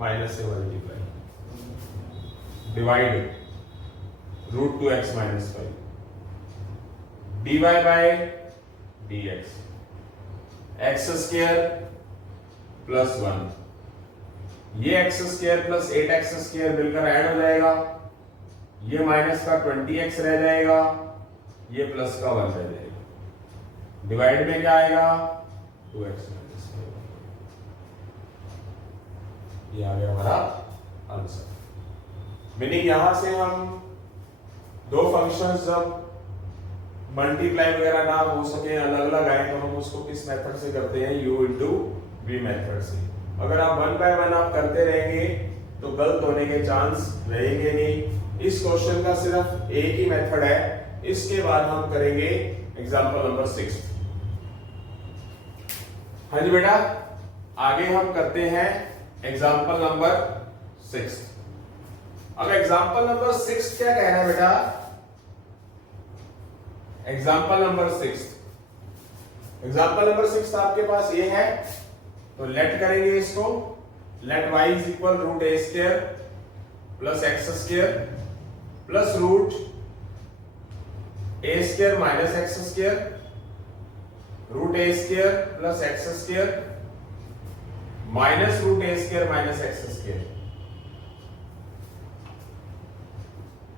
माइनस से multiply, divide √2x minus 5, dy by dx, x square plus 1, ये x square plus 8x square मिलकर ऐड हो जाएगा, ये माइनस का 20x रह जाएगा, ये प्लस का 1 रह जाएगा, डिवाइड में क्या आएगा 2x माइनस 5, ये आ गया हमारा आंसर। मीनिंग यहां से हम दो फंक्शंस जब मल्टीप्लाई वगैरह ना हो सके, अलग अलग आए, तो हम उसको किस मेथड से करते हैं, u इंटू v मेथड से। अगर आप 1 बाय 1 आप करते रहेंगे तो गलत होने के चांस रहेंगे नहीं। इस क्वेश्चन का सिर्फ एक ही मेथड है, इसके बाद हम करेंगे एग्जांपल नंबर 6। हाँ जी बेटा, आगे हम करते हैं एग्जांपल नंबर 6। अब एग्जांपल नंबर 6 क्या कह रहा है बेटा, एग्जांपल नंबर 6, एग्जांपल नंबर 6 आपके पास ये है, तो लेट करेंगे इसको, let y is equal √a square plus x square plus √a square minus x square, √a square plus x square minus √a square minus x square.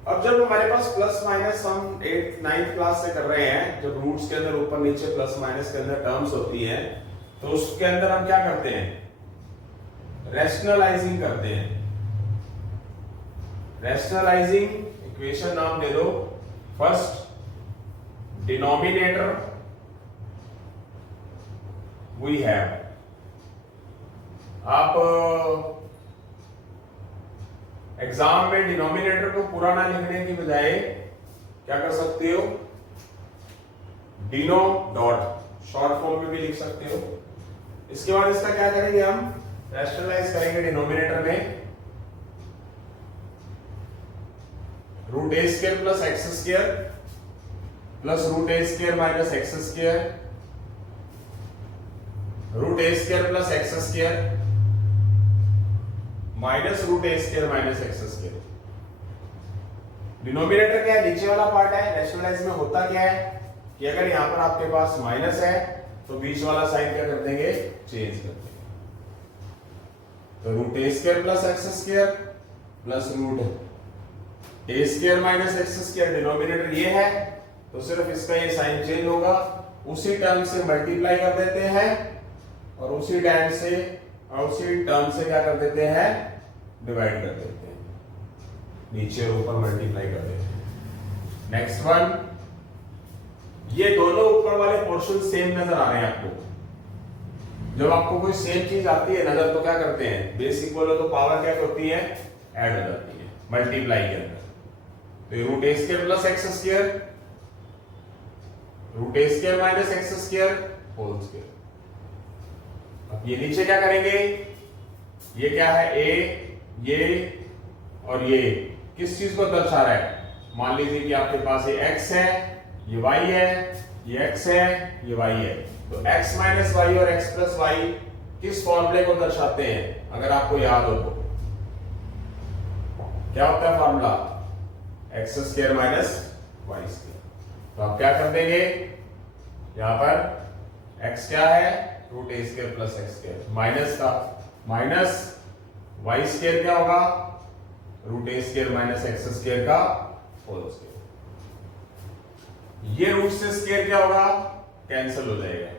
अब जब हमारे पास plus minus हम 8th 9th क्लास से कर रहे हैं, जब roots के अंदर ऊपर नीचे प्लस माइनस के अंदर टर्म्स होती हैं, तो उसके अंदर हम क्या करते हैं, रैशनलाइजिंग करते हैं। रैशनलाइजिंग इक्वेशन नाम दे दो, फर्स्ट डिनोमिनेटर वी हैव, आप एग्जाम में डिनोमिनेटर को पूरा ना लिखने की बजाय क्या कर सकते हो, डिनो डॉट शॉर्ट फॉर्म में भी लिख सकते हो। इसके बाद इसका क्या करेंगे, हम रैशनलाइज करेंगे डिनोमिनेटर में, √a square plus x square plus √a square minus x square, √a square plus x square minus √a square minus x square. Denominator क्या है, नीचे वाला पार्ट है। रैशनलाइज में होता क्या है कि अगर यहां पर आपके पास माइनस है तो बीच वाला साइन क्या कर देंगे, चेंज कर देंगे। तो √a square plus x square plus √a square minus x square, denominator ये है, तो सिर्फ इसका ये साइन चेंज होगा, उसी टर्म से मल्टीप्लाई कर देते हैं और उसी टर्म से क्या कर देते हैं, डिवाइड कर देते हैं, नीचे और ऊपर मल्टीप्लाई कर देते हैं। नेक्स्ट वन, ये दोनों ऊपर वाले पोर्शन सेम नजर आ रहे हैं आपको। जब आपको कोई सेम चीज आती है नजर, तो क्या करते हैं, बेस इक्वल हो तो पावर क्या होती है, ऐड हो जाती है मल्टीप्लाई के अंदर। तो √a square plus x square, √a square minus x square whole square. अब ये नीचे क्या करेंगे, ये क्या है, a, ये और ये किस चीज को दर्शा रहा है, मान लीजिए कि आपके पास ये x है, ये y है, ये x है, ये y है, तो x माइनस y और x प्लस y किस फॉर्मूले को दर्शाते हैं, अगर आपको याद हो तो क्या होता है formula, x square minus y square. तो आप क्या कर देंगे, यहां पर एक्स क्या है, root a square plus x square, minus का माइनस वाई स्क्वायर क्या होगा, root a square minus x square का होल स्क्वायर। ये रूट से स्क्वायर क्या होगा, कैंसिल हो जाएगा।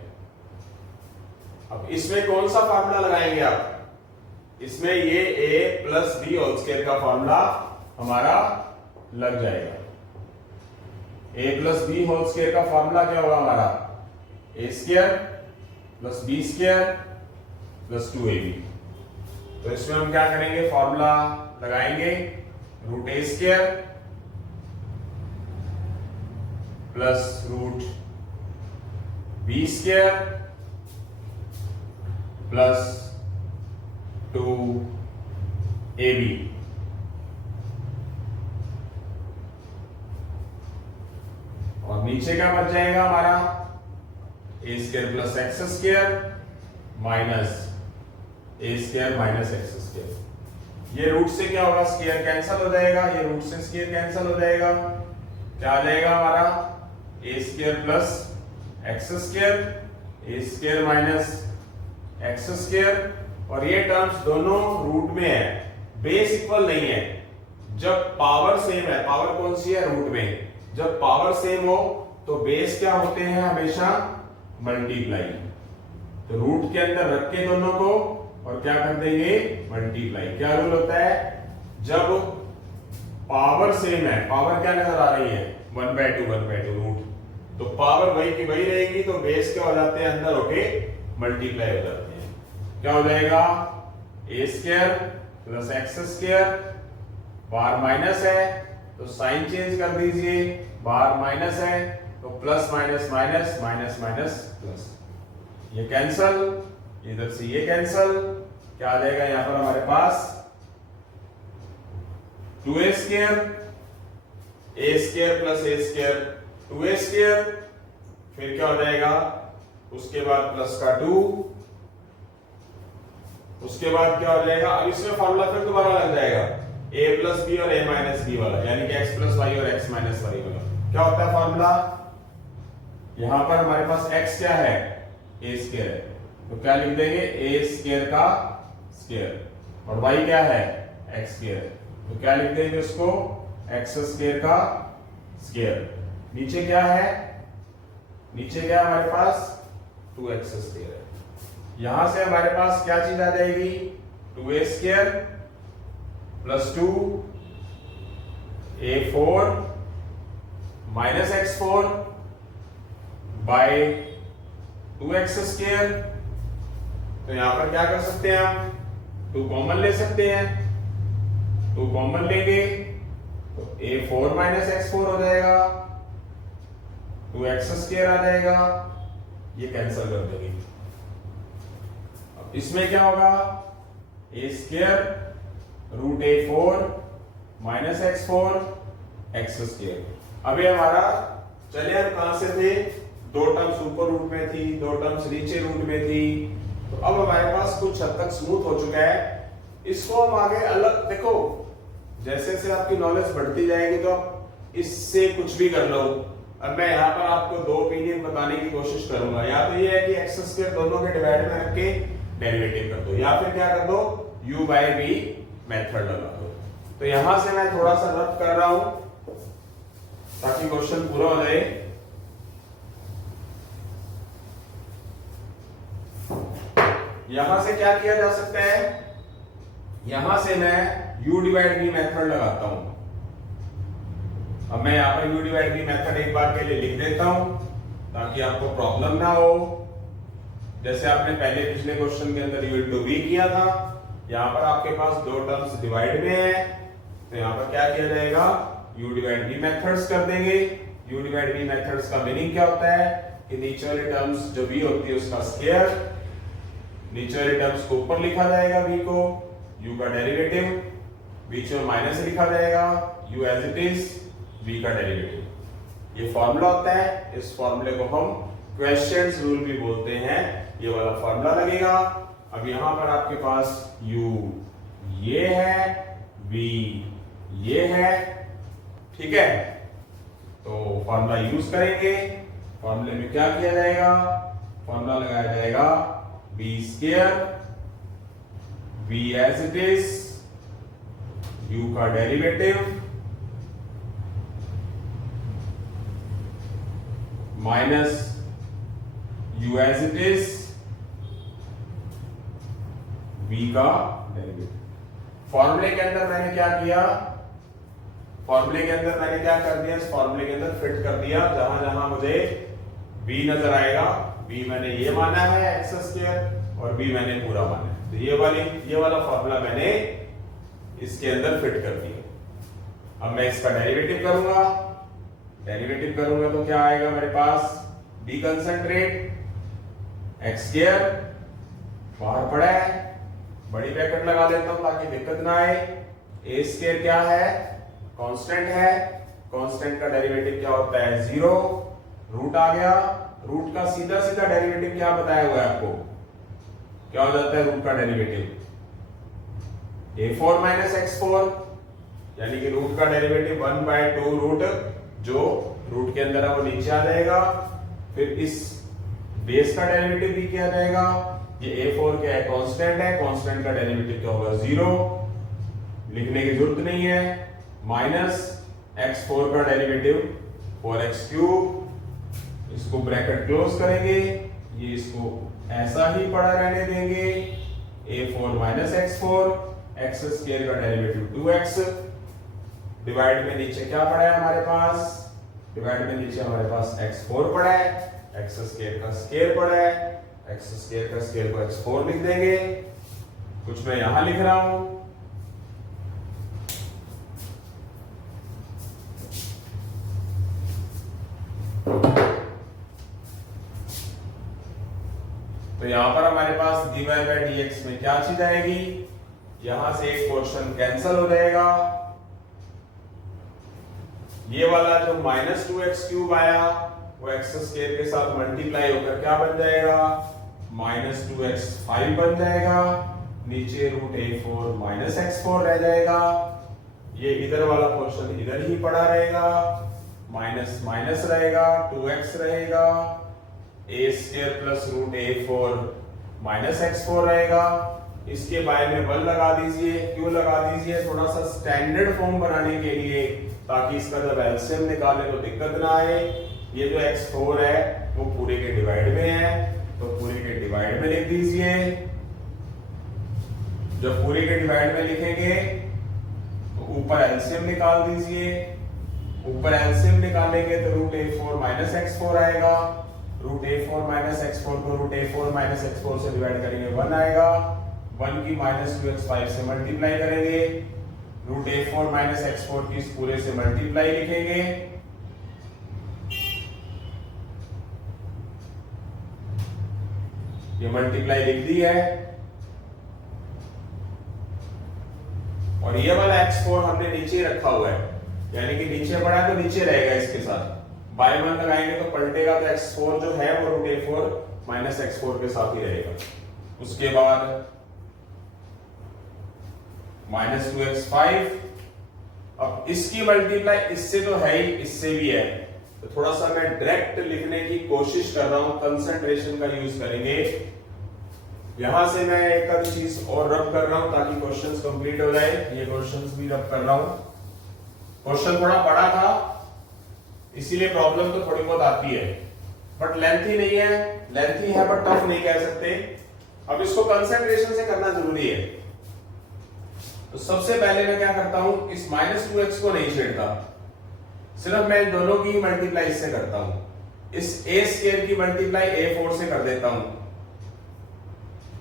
अब इसमें कौन सा फार्मूला लगाएंगे आप, इसमें ये a plus B whole square का फार्मूला हमारा लग जाएगा। a plus B whole square का फार्मूला क्या होगा हमारा, a square plus b square plus 2ab। तो इसमें हम क्या करेंगे, फार्मूला लगाएंगे, root a square plus root b square plus 2ab, और नीचे क्या बच जाएगा हमारा, a square plus x square minus a square minus x square. ये रूट से क्या होगा, स्क्वायर कैंसिल हो जाएगा, ये रूट से स्क्वायर कैंसिल हो जाएगा, क्या आ जाएगा हमारा, a square plus x square, A square minus x square, और ये टर्म्स दोनों रूट में है, बेस इक्वल नहीं है। जब पावर सेम है, पावर कौन सी है, रूट में, जब पावर सेम हो तो बेस क्या होते हैं, हमेशा मल्टीप्लाई। तो रूट के अंदर रख के दोनों को और क्या कर देंगे, मल्टीप्लाई। क्या रूल होता है, जब पावर सेम है, पावर क्या नजर आ रही है, 1/2 रूट, तो पावर वही की वही रहेगी, तो बेस क्या हो जाते हैं, अंदर होके मल्टीप्लाई हो जाते हैं। क्या हो जाएगा, ए स्क्वायर प्लस एक्स स्क्वायर, बार माइनस है तो साइन चेंज कर दीजिए, बार माइनस है तो plus minus minus minus minus plus, ये कैंसल, इधर से ये कैंसल, क्या आ जाएगा यहां पर हमारे पास 2a square, A square plus A square 2a square, फिर क्या हो जाएगा, उसके बाद प्लस का 2, उसके बाद क्या हो जाएगा, अब इसमें फॉर्मूला फिर दोबारा लग जाएगा, a प्लस बी और a माइनस बी वाला, यानी कि x प्लस वाई और x माइनस वाई वाला। क्या होता है फॉर्मूला, यहां पर हमारे पास x क्या है, a स्क्वायर, तो क्या लिख देंगे, a स्क्वायर का स्क्वायर, और y क्या है, x स्क्वायर, तो क्या लिख देंगे उसको, x स्क्वायर का स्क्वायर। नीचे क्या है, नीचे क्या है हमारे पास, 2x स्क्वायर है। यहां से हमारे पास क्या चीज आ जाएगी, 2a square plus 2 a4 minus x4 by 2x square. तो यहां पर क्या कर सकते हैं हम, 2 कॉमन ले सकते हैं, 2 कॉमन लेंगे तो a4 माइनस x4 हो जाएगा, 2x स्क्वायर आ जाएगा, ये कैंसिल कर देंगे। अब इसमें क्या होगा, a square root a4 minus x4 x square. अभी हमारा, चलिए हम कहां से थे, 2 टर्म्स ऊपर रूट में थी, 2 टर्म्स नीचे रूट में थी, तो अब हमारे पास कुछ हद तक स्मूथ हो चुका है। इसको हम आगे अलग, देखो जैसे जैसे आपकी नॉलेज बढ़ती जाएगी तो आप इससे कुछ भी कर लो। अब मैं यहाँ पर आपको 2 ओपिनियन बताने की कोशिश करूंगा, या तो ये है कि एक्स स्क्वायर दोनों के डिवाइड में रख के डेरिवेटिव कर दो, या फिर क्या कर दो, u बाय v मेथड लगा दो। तो यहां से मैं थोड़ा सा रब कर रहा हूं ताकि क्वेश्चन पूरा हो जाए। यहां से क्या किया जा सकता है, यहां से मैं u डिवाइड v मेथड लगाता हूं। अब मैं यहां पर u डिवाइड v मेथड एक बार के लिए लिख देता हूं ताकि आपको प्रॉब्लम ना हो। जैसे आपने पहले पिछले क्वेश्चन के अंदर u इंटू v किया था, यहां पर आपके पास 2 टर्म्स डिवाइड में है, तो यहां पर क्या किया जाएगा, u डिवाइड v मेथड्स कर देंगे। u डिवाइड v मेथड्स का मीनिंग क्या होता है कि नीचे वाली टर्म्स जो v होती है उसका स्क्वायर, नीचे वाली टर्म्स को ऊपर लिखा जाएगा v को, u का डेरिवेटिव, बीच में माइनस लिखा जाएगा, u as it is, v का डेरिवेटिव। ये फॉर्मूला होता है, इस फॉर्मूले को हम क्वेश्चंस रूल भी बोलते हैं। ये वाला फॉर्मूला लगेगा। अब यहां पर आपके पास u ये है, v ये है, ठीक है, तो फॉर्मूला यूज करेंगे। फॉर्मूले में क्या किया जाएगा, फॉर्मूला लगाया जाएगा B square v as it is, u का derivative minus u as it is, v का डेरिवेटिव। फॉर्मूले के अंदर मैंने क्या किया, फॉर्मूले के अंदर मैंने क्या कर दिया, इस फॉर्मूले के अंदर फिट कर दिया, जहां जहां मुझे b नजर आएगा, b मैंने ये माना है एक्स स्क्वायर और b मैंने पूरा माना है, तो ये वाला फॉर्मूला मैंने इसके अंदर फिट कर दिया। अब मैं इसका डेरिवेटिव करूंगा, डेरिवेटिव करूंगा तो क्या आएगा मेरे पास, d कंसंट्रेट एक्स स्क्वायर बाहर पड़ा है, बड़ी ब्रैकेट लगा देता हूं ताकि दिक्कत ना आए। a स्क्वायर क्या है, कांस्टेंट है, कांस्टेंट का डेरिवेटिव क्या होता है, 0, रूट आ गया, रूट का सीधा सीधा डेरिवेटिव क्या बताया हुआ है आपको, क्या हो जाता है रूट का डेरिवेटिव, a4 माइनस x4, यानी कि रूट का डेरिवेटिव 1/2 रूट, जो रूट के अंदर है वो नीचे आ जाएगा, फिर इस बेस का डेरिवेटिव भी किया जाएगा, ये a4 क्या है, कांस्टेंट है, कांस्टेंट का डेरिवेटिव क्या होगा, 0, लिखने की जरूरत नहीं है, माइनस x4 का डेरिवेटिव 4x क्यूब, इसको ब्रैकेट क्लोज करेंगे, ये इसको ऐसा ही पड़ा रहने देंगे, a4 minus x4, x square का डेरिवेटिव 2x, डिवाइड में नीचे क्या पड़ा है हमारे पास, डिवाइड में नीचे हमारे पास x4 पड़ा है, x स्क्वायर का स्क्वायर पड़ा है, x स्क्वायर का स्क्वायर को x4 लिख देंगे, कुछ मैं यहां लिख रहा हूं, तो यहां पर हमारे पास dy बाय dx में क्या चीज आएगी, यहां से एक पोर्शन कैंसल हो जाएगा, ये वाला जो माइनस 2x क्यूब आया वो x स्क्वायर के साथ मल्टीप्लाई होकर क्या बन जाएगा, माइनस 2x 5 बन जाएगा, नीचे रूट a4 माइनस x4 रह जाएगा, ये इधर वाला पोर्शन इधर ही पड़ा रहेगा, माइनस माइनस रहेगा, 2x रहेगा, a square plus root a4 minus x4 रहेगा, इसके बाय में 1 लगा दीजिए, क्यों लगा दीजिए, थोड़ा सा स्टैंडर्ड फॉर्म बनाने के लिए, ताकि इसका जब एलसीएम निकाले तो दिक्कत ना आए। ये जो x4 है वो पूरे के डिवाइड में है, तो पूरे के डिवाइड में लिख दीजिए, जब पूरे के डिवाइड में लिखेंगे तो ऊपर एलसीएम निकाल दीजिए, ऊपर एलसीएम निकालेंगे तो रूट a4 माइनस x4 आएगा, रूट a4 माइनस x4 को रूट a4 माइनस x4 से डिवाइड करेंगे 1 आएगा, 1 की माइनस 2x5 से मल्टीप्लाई करेंगे, रूट a4 माइनस x4 की इस पूरे से मल्टीप्लाई लिखेंगे, ये मल्टीप्लाई लिख दी है, और ये वाला x4 हमने नीचे रखा हुआ है, यानी कि नीचे पड़ा है तो नीचे रहेगा, इसके साथ बाय 1 लगाएंगे तो पलटेगा, तो x4 जो है वो रूट a4 माइनस x4 के साथ ही रहेगा। उसके बाद माइनस 2x5, अब इसकी मल्टीप्लाई इससे तो है ही, इससे भी है, तो थोड़ा सा मैं डायरेक्ट लिखने की कोशिश कर रहा हूं, कंसंट्रेशन का यूज करेंगे, यहां से मैं एक आधी चीज और रब कर रहा हूं ताकि क्वेश्चंस कंप्लीट हो जाए, ये क्वेश्चंस भी रब कर रहा हूं, क्वेश्चन थोड़ा बड़ा था इसीलिए प्रॉब्लम तो थोड़ी बहुत आती है, बट लेंथी नहीं है, लेंथी है बट टफ नहीं कह सकते। अब इसको कंसंट्रेशन से करना जरूरी है, तो सबसे पहले मैं क्या करता हूं, इस माइनस 2x को नहीं छेड़ता, सिर्फ मैं दोनों की मल्टीप्लाई इससे करता हूं, इस a स्क्वायर की मल्टीप्लाई a4 से कर देता हूं,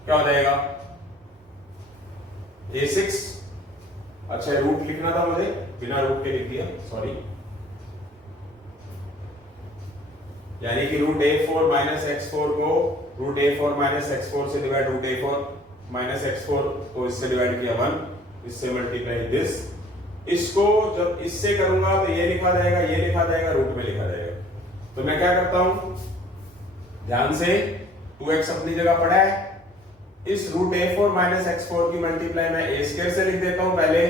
क्या हो जाएगा a6, अच्छा रूट लिखना था मुझे, बिना रूट के लिख दिया, सॉरी, यानी कि रूट a4 माइनस x4 को रूट a4 माइनस x4 से divide, root a4 minus x4 को इससे डिवाइड किया 1, इससे मल्टीप्लाई दिस, इसको जब इससे करूंगा तो ये लिखा जाएगा, ये लिखा जाएगा, रूट में लिखा जाएगा, तो मैं क्या करता हूं, ध्यान से 2x अपनी जगह पड़ा है, इस रूट a4 माइनस x4 की मल्टीप्लाई मैं a स्क्वायर से लिख देता हूं पहले,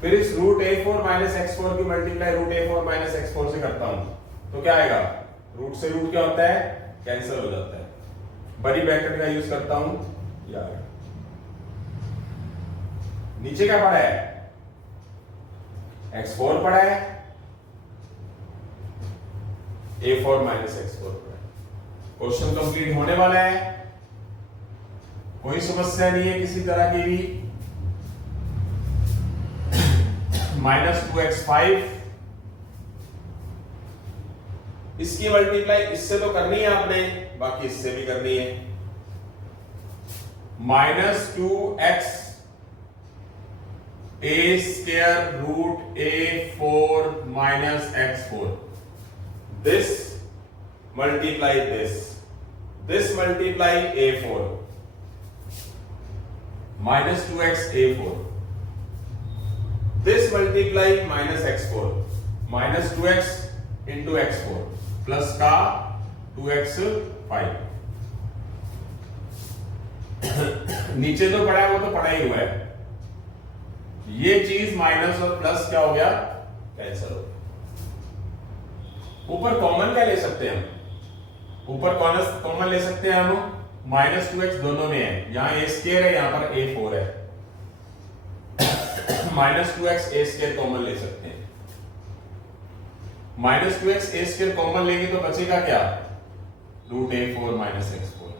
फिर इस रूट a4 माइनस x4 की multiply root a4 minus x4 से करता हूं तो क्या आएगा, रूट से रूट क्या होता है, कैंसिल हो जाता है। बड़ी ब्रैकेट का यूज करता हूं, यार नीचे क्या पड़ा है, x4 पड़ा है, a4 माइनस x4 पड़ा है। क्वेश्चन कंप्लीट होने वाला है, कोई समस्या नहीं है किसी तरह की भी। -2x5 इसकी मल्टीप्लाई इससे तो करनी है आपने, बाकी इससे भी करनी है। -2x a² root a4 minus x4, this multiply this multiply a4 -2x a4, this multiply minus x4 -2x into x4 plus का 2x5। नीचे जो पड़ा है वो तो पड़ा ही हुआ है, ये चीज माइनस और प्लस क्या हो गया, कैंसिल हो गया। ऊपर कॉमन क्या ले सकते हैं हम, ऊपर कॉमन ले सकते हैं हम, -2x दोनों में है, यहां a² है, यहां पर a4 है, -2x a² कॉमन ले सकते हैं। -2x a² कॉमन लेंगे तो बचेगा क्या, root a4 minus x4।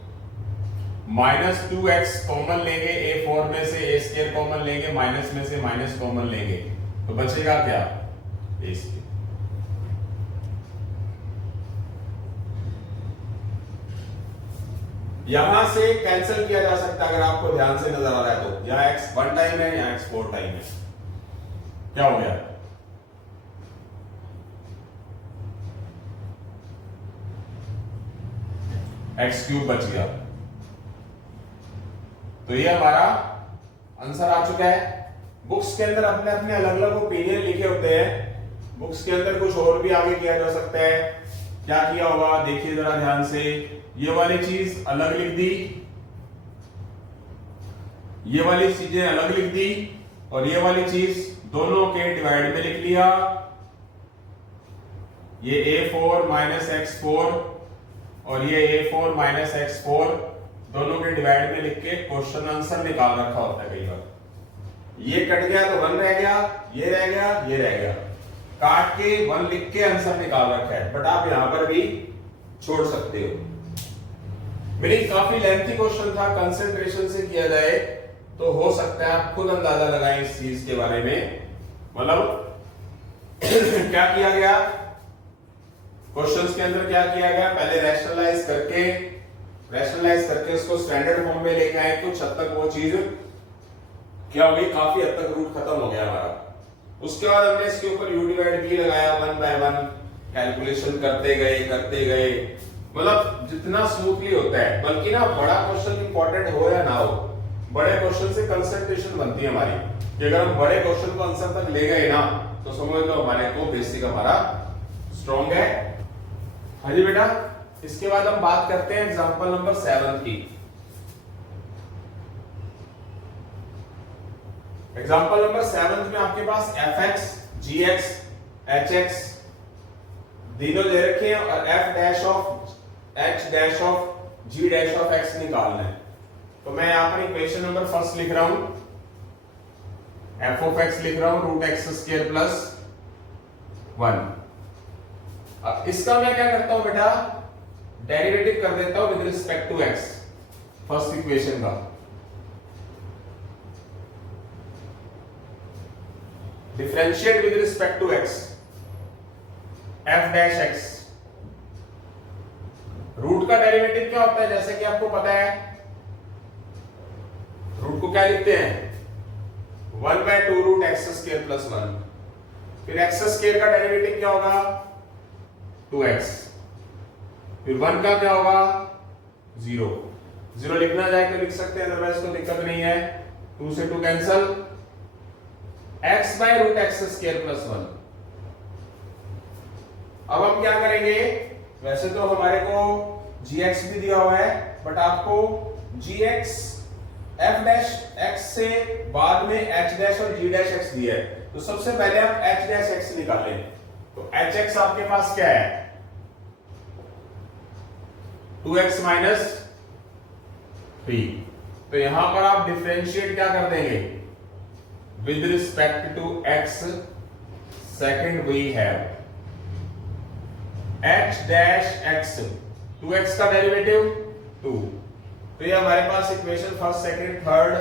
-2x common लेंगे a4 में से, a² कॉमन लेंगे, माइनस में से माइनस कॉमन लेंगे तो बचेगा क्या, a²। यहां से कैंसिल किया जा सकता है, अगर आपको ध्यान से नजर आ रहा है तो। यहां x 1 टाइम है, यहां x 4 टाइम है, क्या हो गया, x³ बच गया। तो ये हमारा आंसर आ चुका है। बुक्स के अंदर अपने अपने अलग अलग ओपिनियन लिखे होते हैं, बुक्स के अंदर कुछ और भी आगे किया जा सकता है। क्या किया होगा देखिए जरा ध्यान से, ये वाली चीज अलग लिख दी, ये वाली चीजें अलग लिख दी, और ये वाली चीज दोनों के डिवाइड में लिख लिया। ये a4 माइनस x4 और ये a4 माइनस x4 दोनों के डिवाइड में लिख के क्वेश्चन आंसर निकाल रखा होता है। कई बार ये कट गया तो 1 रह गया, ये रह गया, ये रह गया, काट के 1 लिख के आंसर निकाल रखा है, बट आप यहां पर भी छोड़ सकते हो। मेरी काफी लेंथी क्वेश्चन था, कंसंट्रेशन से किया जाए तो हो सकता है आप खुद अंदाजा लगाएं इस चीज के बारे में। मतलब क्या किया गया क्वेश्चंस के अंदर, क्या किया गया, पहले रैशनलाइज करके उसको स्टैंडर्ड फॉर्म में लेके आए, कुछ हद तक वो चीज क्या हो गई, काफी हद तक रूट खत्म हो गया हमारा। उसके बाद हमने इसके ऊपर u डिवाइड v लगाया, 1 बाय 1 कैलकुलेशन करते गए, मतलब जितना स्मूथली होता है। बल्कि ना बड़ा क्वेश्चन इंपॉर्टेंट हो या ना हो, बड़े क्वेश्चन से कंसंट्रेशन बनती है हमारी, कि अगर हम बड़े क्वेश्चन को आंसर तक ले गए ना तो समझ लो हमारे को बेसिक हमारा स्ट्रॉन्ग है। हाँ जी बेटा, इसके बाद हम बात करते हैं एग्जांपल नंबर 7 की। एग्जांपल नंबर 7 में आपके पास fx, gx, hx तीनों दे रखे हैं और f dash of h dash of g dash of x निकालना है। तो मैं यहां पर इक्वेशन नंबर फर्स्ट लिख रहा हूं, f ऑफ x लिख रहा हूं रूट एक्स स्क्वायर प्लस 1। अब इसका मैं क्या करता हूं बेटा, डेरिवेटिव कर देता हूं with respect to x, first equation का। Differentiate with respect to x, f dash x। Root का डेरिवेटिव क्या होता है, जैसे कि आपको पता है, रूट को क्या लिखते हैं, 1/2 रूट एक्स स्क्वायर प्लस 1। फिर एक्स स्क्वायर का डेरिवेटिव क्या होगा, 2x। फिर 1 का क्या होगा, 0 लिखना जाए तो लिख सकते हैं, अदरवाइज कोई दिक्कत नहीं है। 2 से 2 cancel, x by root x square plus 1। अब हम क्या करेंगे, वैसे तो हमारे को gx भी दिया हुआ है, बट आपको gx एफ डैश एक्स से बाद में एच डैश और जी डैश एक्स दिया है, तो सबसे पहले आप एच डैश एक्स निकालें। तो एच एक्स आपके पास क्या है, 2x माइनस 3। तो यहां पर आप डिफरेंशिएट क्या कर देंगे, with respect to x, second we have h dash x, 2x का डेरिवेटिव 2। तो ये हमारे पास इक्वेशन फर्स्ट, सेकंड, थर्ड,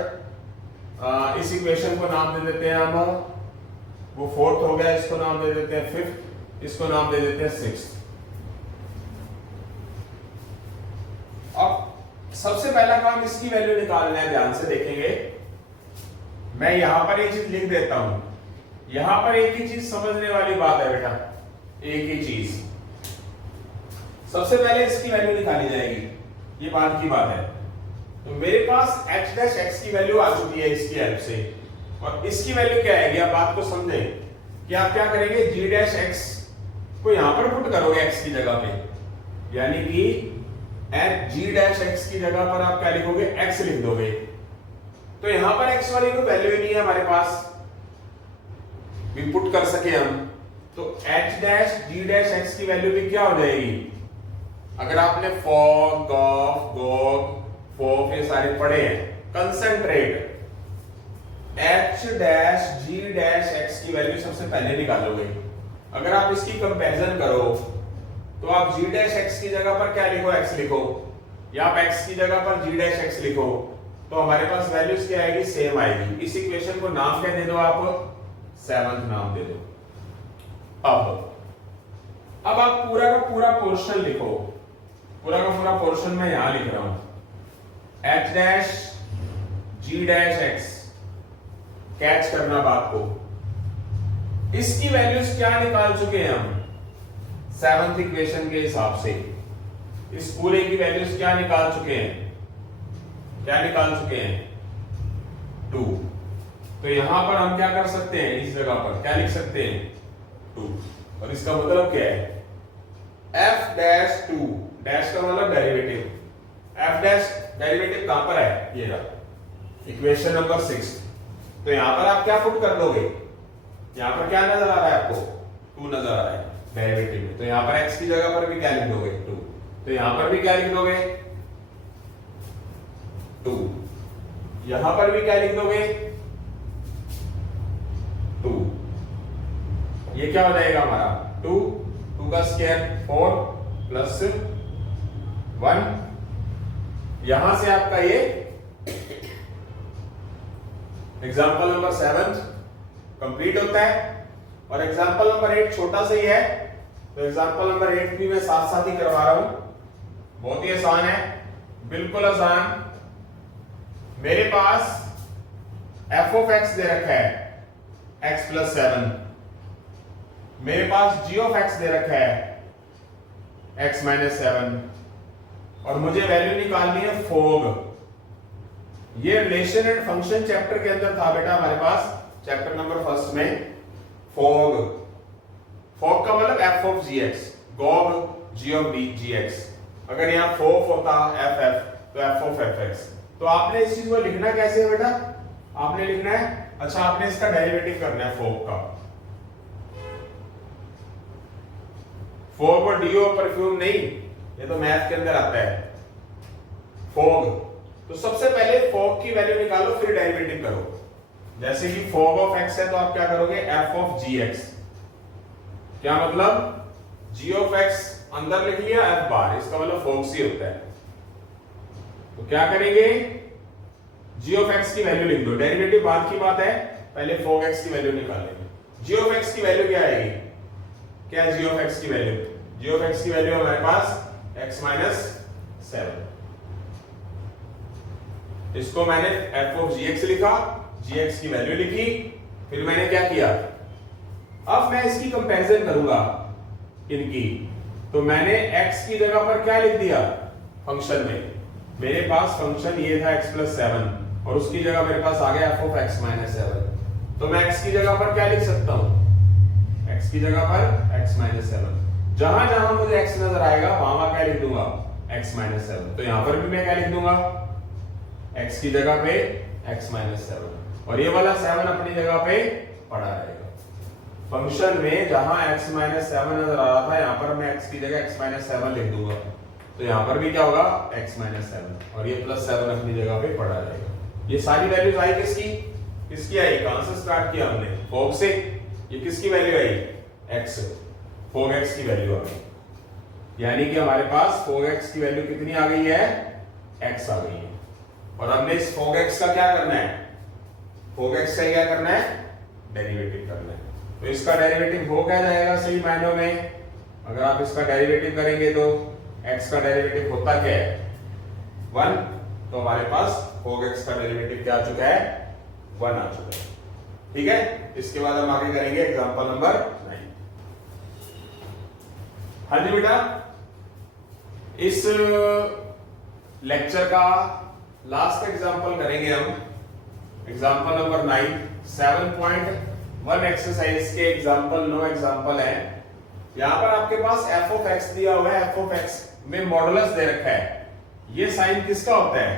इस इक्वेशन को नाम दे देते हैं हम, वो फोर्थ हो गया, इसको नाम दे देते हैं फिफ्थ, इसको नाम दे देते हैं सिक्स्थ। अब सबसे पहला काम इसकी वैल्यू निकालना है, ध्यान से देखेंगे। मैं यहां पर एक चीज लिख देता हूं, यहां पर एक ही चीज समझने वाली बात है बेटा, एक ही चीज। सबसे पहले इसकी वैल्यू निकाली जाएगी, ये बात की बात है। तो मेरे पास h डैश x की वैल्यू आ चुकी है इसकी हेल्प से, और इसकी वैल्यू क्या आएगी, आप बात को समझें कि आप क्या करेंगे, g डैश x को यहां पर पुट करोगे x की जगह पे, यानी कि g डैश x की जगह पर आप क्या लिखोगे, x लिख दोगे। तो यहां पर x वाली कोई वैल्यू ही नहीं है हमारे पास, भी पुट कर सके हम, तो h dash g dash x की वैल्यू भी क्या हो जाएगी, अगर आपने फॉर, गॉफ, गॉग, फॉफ ये सारे पढ़े हैं, concentrate, h dash g dash x की वैल्यू सबसे पहले निकालोगे। अगर आप इसकी कंपैरिजन करो तो आप g डैश x की जगह पर क्या लिखो, x लिखो, या आप x की जगह पर g डैश x लिखो, तो हमारे पास वैल्यूज क्या आएगी, सेम आएगी। इस इक्वेशन को नाम क्या दे दो आप, सेवंथ नाम दे दो। अब आप पूरा का पूरा पोर्शन लिखो, पूरा का पूरा पोर्शन मैं यहां लिख रहा हूं, h dash g dash x, catch करना बात को। इसकी वैल्यूज क्या निकाल चुके हैं हम, सेवंथ इक्वेशन के हिसाब से इस पूरे की वैल्यूज क्या निकाल चुके हैं, क्या निकाल चुके हैं, 2। तो यहां पर हम क्या कर सकते हैं, इस जगह पर क्या लिख सकते हैं, 2। और इसका मतलब क्या है, f डैश 2, डैश का मतलब डेरिवेटिव, f डैश डेरिवेटिव कहां पर है, ये रहा इक्वेशन नंबर 6। तो यहां पर आप क्या पुट कर दोगे, यहां पर क्या नजर आ रहा है आपको, 2 नजर आ रहा है डेरिवेटिव में। तो यहां पर x की जगह पर भी क्या लिख दोगे, 2। तो यहां पर भी क्या लिख दोगे, 2। यहां पर भी क्या लिख दोगे, 2। ये क्या हो जाएगा हमारा, 2, 2 का स्क्वायर 4 प्लस 1। यहां से आपका ये एग्जाम्पल नंबर 7 कंप्लीट होता है, और एग्जाम्पल नंबर 8 छोटा सा ही है, तो एग्जाम्पल नंबर 8 भी मैं साथ साथ ही करवा रहा हूं, बहुत ही आसान है, बिल्कुल आसान। मेरे पास f ऑफ x दे रखा है x प्लस 7, मेरे पास g ऑफ x दे रखा है x माइनस 7, और मुझे वैल्यू निकालनी है फोग। ये रिलेशन एंड फंक्शन चैप्टर के अंदर था बेटा हमारे पास, चैप्टर नंबर 1 में, फोग। फोग का मतलब f of gx, Gogh g of gx। अगर यहां फोफ होता ff, तो f ऑफ fx। तो आपने इस चीज को लिखना कैसे है बेटा, आपने लिखना है, अच्छा आपने इसका डेरिवेटिव करना है फोग का। फोग और डीओ परफ्यूम नहीं, ये तो मैथ के अंदर आता है, फोग। तो सबसे पहले फोग की वैल्यू निकालो, फिर डेरिवेटिव करो। जैसे कि फोग ऑफ x है तो आप क्या करोगे, f ऑफ gx। क्या मतलब, g ऑफ x अंदर लिख लिया, f बाहर, इसका मतलब फोग सी होता है। तो क्या करेंगे, g ऑफ x की वैल्यू लिख दो, डेरिवेटिव बाद की बात है, पहले फोग x की वैल्यू निकालेंगे। g ऑफ x की वैल्यू क्या आएगी, क्या है g ऑफ x की वैल्यू, g ऑफ x की वैल्यू हमारे पास x माइनस 7। इसको मैंने f ऑफ gx लिखा, gx की वैल्यू लिखी, फिर मैंने क्या किया, अब मैं इसकी कंपैरिजन करूंगा इनकी। तो मैंने x की जगह पर क्या लिख दिया, फंक्शन में मेरे पास फंक्शन ये था x प्लस 7, और उसकी जगह मेरे पास आ गया f ऑफ x माइनस 7। तो मैं x की जगह पर क्या लिख सकता हूं, x की जगह पर x माइनस 7। जहां जहां मुझे x नजर आएगा वहां क्या लिख दूंगा, x माइनस 7। तो यहां पर भी मैं क्या लिख दूंगा, x की जगह पे x माइनस 7 और ये वाला 7 अपनी जगह पे पड़ा रहेगा। फंक्शन में जहां x माइनस 7 नजर आ रहा था यहां पर मैं x की जगह x माइनस 7 लिख दूंगा, तो यहां पर भी क्या होगा x माइनस 7 और ये प्लस 7 अपनी जगह पे पड़ा रहेगा। ये सारी वैल्यूज आई किसकी आई? कहां से स्टार्ट किया हमने? फोग से। ये किसकी वैल्यू आई? x, फोग x की वैल्यू आ गई, यानी कि हमारे पास फोग x की वैल्यू कितनी आ गई है? x आ गई है। और हमने इस फोग x का क्या करना है? फोग x का क्या करना है? डेरिवेटिव करना है। तो इसका डेरिवेटिव हो क्या जाएगा सही मायनों में? अगर आप इसका डेरिवेटिव करेंगे तो x का डेरिवेटिव होता क्या है? 1। तो हमारे पास फोग x का डेरिवेटिव क्या आ चुका है? 1 आ चुका है। ठीक है, इसके बाद हम आगे करेंगे एग्जांपल नंबर 9। हाँ जी बेटा, इस लेक्चर का लास्ट एग्जांपल करेंगे हम, एग्जांपल नंबर 9। 7.1 एक्सरसाइज के एग्जांपल 9 एग्जांपल है। यहां पर आपके पास f ऑफ x दिया हुआ है, f ऑफ x में मॉडुलस दे रखा है। ये साइन किसका होता है?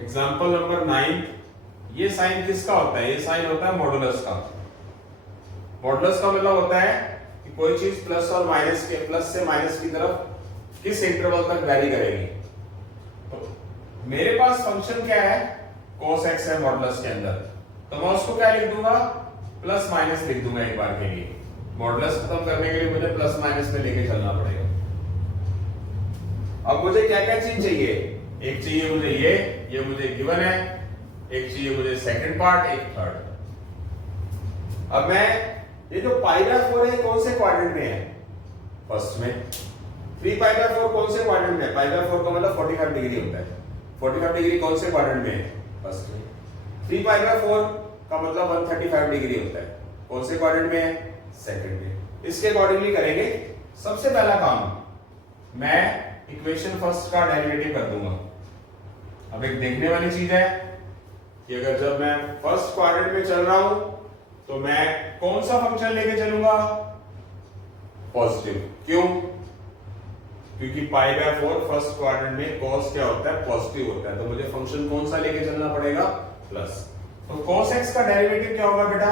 एग्जांपल नंबर 9, ये साइन किसका होता है? ये साइन होता है मॉडुलस का। मॉडुलस का मतलब होता है कि कोई चीज प्लस और माइनस के, प्लस से माइनस की तरफ किस इंटरवल तक वैरी करेगी। तो मेरे पास फंक्शन क्या है? cos x है मॉडुलस के अंदर, तो मैं उसको क्या लिख दूंगा? प्लस माइनस लिख दूंगा एक बार के लिए। मॉडुलस खत्म करने के लिए मुझे प्लस माइनस में लेके चलना पड़ेगा। अब मुझे क्या क्या चीज चाहिए? एक चाहिए मुझे ये मुझे गिवन है, एक चाहिए मुझे सेकंड पार्ट, एक थर्ड। अब मैं ये जो π/4 है कौन से क्वाड्रेंट में है? फर्स्ट में। 3π/4 कौन से क्वाड्रेंट में है? π/4 का मतलब 45 डिग्री होता है। 45 डिग्री कौन से क्वाड्रेंट में है? फर्स्ट में। 3π/4 का मतलब 135 डिग्री होता है, कौन से क्वाड्रेंट में है? सेकंड में। इसके अकॉर्डिंगली करेंगे। सबसे पहला काम, मैं इक्वेशन फर्स्ट का डेरिवेटिव कर दूंगा। अब एक देखने वाली चीज है कि अगर जब मैं फर्स्ट क्वाड्रेंट में चल रहा हूं तो मैं कौन सा फंक्शन लेके चलूंगा? पॉजिटिव। क्यों? क्योंकि π/4 फर्स्ट क्वाड्रेंट में cos क्या होता है? पॉजिटिव होता है, तो मुझे फंक्शन कौन सा लेके चलना पड़ेगा? प्लस। तो cos x का डेरिवेटिव क्या होगा बेटा?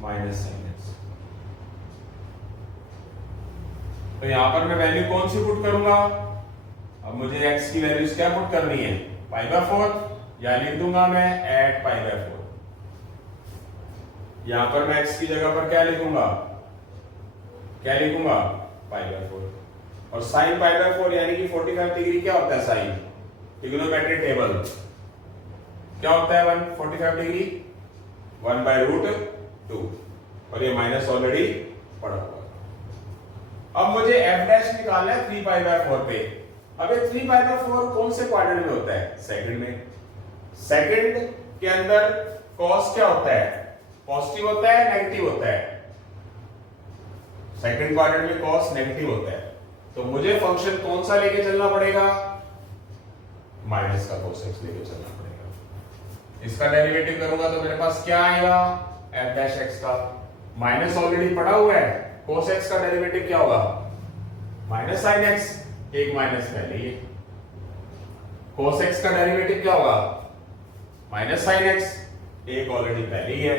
Minus sin x। तो यहां पर मैं वैल्यू कौन सी पुट करूंगा? अब मुझे x की वैल्यूज क्या पुट करनी है? π/4, या लिख दूंगा मैं at π/4। यहां पर मैं x की जगह पर क्या लिखूंगा? π/4। और sin π/4 यानी कि 45 डिग्री क्या होता है? साइन ट्रिग्नोमेट्रिक टेबल क्या होता है? 145 डिग्री 1/√2, और ये माइनस ऑलरेडी पड़ा हुआ। अब मुझे f' निकालना है 3π/4 पे। अब ये 3π/4 कौन से क्वाड्रेंट में होता है? सेकंड में। सेकंड के अंदर cos क्या होता है? पॉजिटिव होता है, नेगेटिव होता है? सेकंड क्वाड्रेंट में cos नेगेटिव होता है, तो मुझे फंक्शन कौन सा लेके चलना पड़ेगा? माइनस का cos x लेके चलना पड़ेगा। इसका डेरिवेटिव करूंगा तो मेरे पास क्या आएगा? f' का। माइनस ऑलरेडी पड़ा हुआ है, cos x का डेरिवेटिव क्या होगा? माइनस sin x, एक माइनस पहले ही। cos x का डेरिवेटिव क्या होगा? माइनस sin x, एक ऑलरेडी पहले ही है।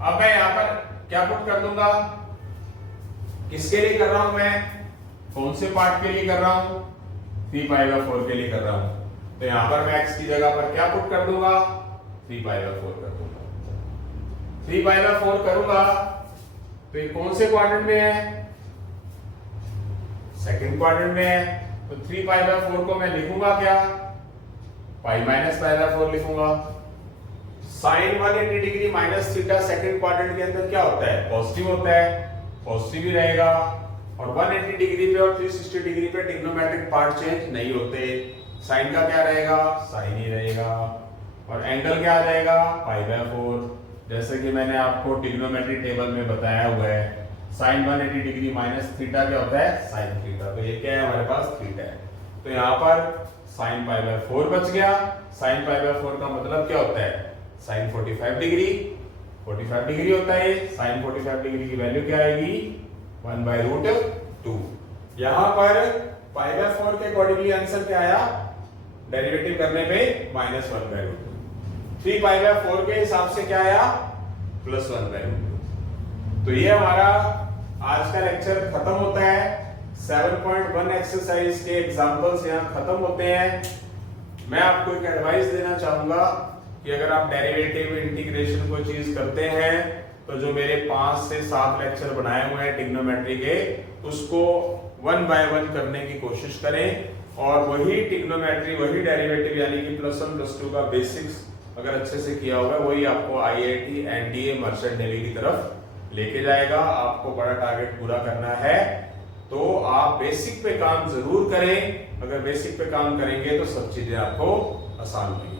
अब मैं यहां पर क्या पुट कर दूंगा? किसके लिए कर रहा हूं मैं? कौन से पार्ट के लिए कर रहा हूं? 3π/4 के लिए कर रहा हूं। तो यहां पर मैं x की जगह पर क्या पुट कर दूंगा? 3π/4 कर दूंगा। 3π/4 करूंगा तो ये कौन से क्वाड्रेंट में है? सेकंड क्वाड्रेंट में है। तो 3π/4 को मैं लिखूंगा क्या? π-π/4 लिखूंगा। Sine 180 degree minus theta second quadrant के अंदर क्या होता है? पॉजिटिव होता है, पॉजिटिव ही रहेगा। और 180 डिग्री पे और 360 डिग्री पे ट्रिग्नोमेट्रिक पार्ट चेंज नहीं होते। साइन का क्या रहेगा? साइन ही रहेगा। और एंगल क्या रहेगा? π/4। जैसे कि मैंने आपको ट्रिग्नोमेट्रिक टेबल में बताया हुआ है, साइन 180 डिग्री माइनस थीटा क्या होता है? Sine theta. तो ये क्या है? हमारे पास थीटा है। तो यहाँ पर साइन π/4 बच गया। साइन π/4 का मतलब क्या होता है? Sign 45 degree. 45 डिग्री होता है। साइन 45 डिग्री की वैल्यू क्या आएगी? 1/√2। यहां पर π/4 के अकॉर्डिंगली आंसर क्या आया? डेरिवेटिव करने पे -1/√2। 3π/4 के हिसाब से क्या आया, +1/√2। तो ये हमारा आज का लेक्चर खत्म होता है। 7.1 एक्सरसाइज के एग्जांपल्स यहाँ खत्म होते हैं। मैं आपको एक एडवाइस देना चाहूंगा कि अगर आप डेरिवेटिव इंटीग्रेशन को चीज करते हैं तो जो मेरे 5 से 7 लेक्चर बनाए हुए हैं ट्रिग्नोमेट्री के, उसको 1 बाय 1 करने की कोशिश करें और वही ट्रिग्नोमेट्री, वही डेरिवेटिव यानी कि +1 +2 का बेसिक्स अगर अच्छे से किया होगा, वही आपको IIT NDA मर्चेंट नेवी की तरफ लेके जाएगा। आपको बड़ा टारगेट पूरा करना है तो आप बेसिक पे काम जरूर करें। अगर बेसिक पे काम करेंगे तो सब चीजें आपको आसान होंगी।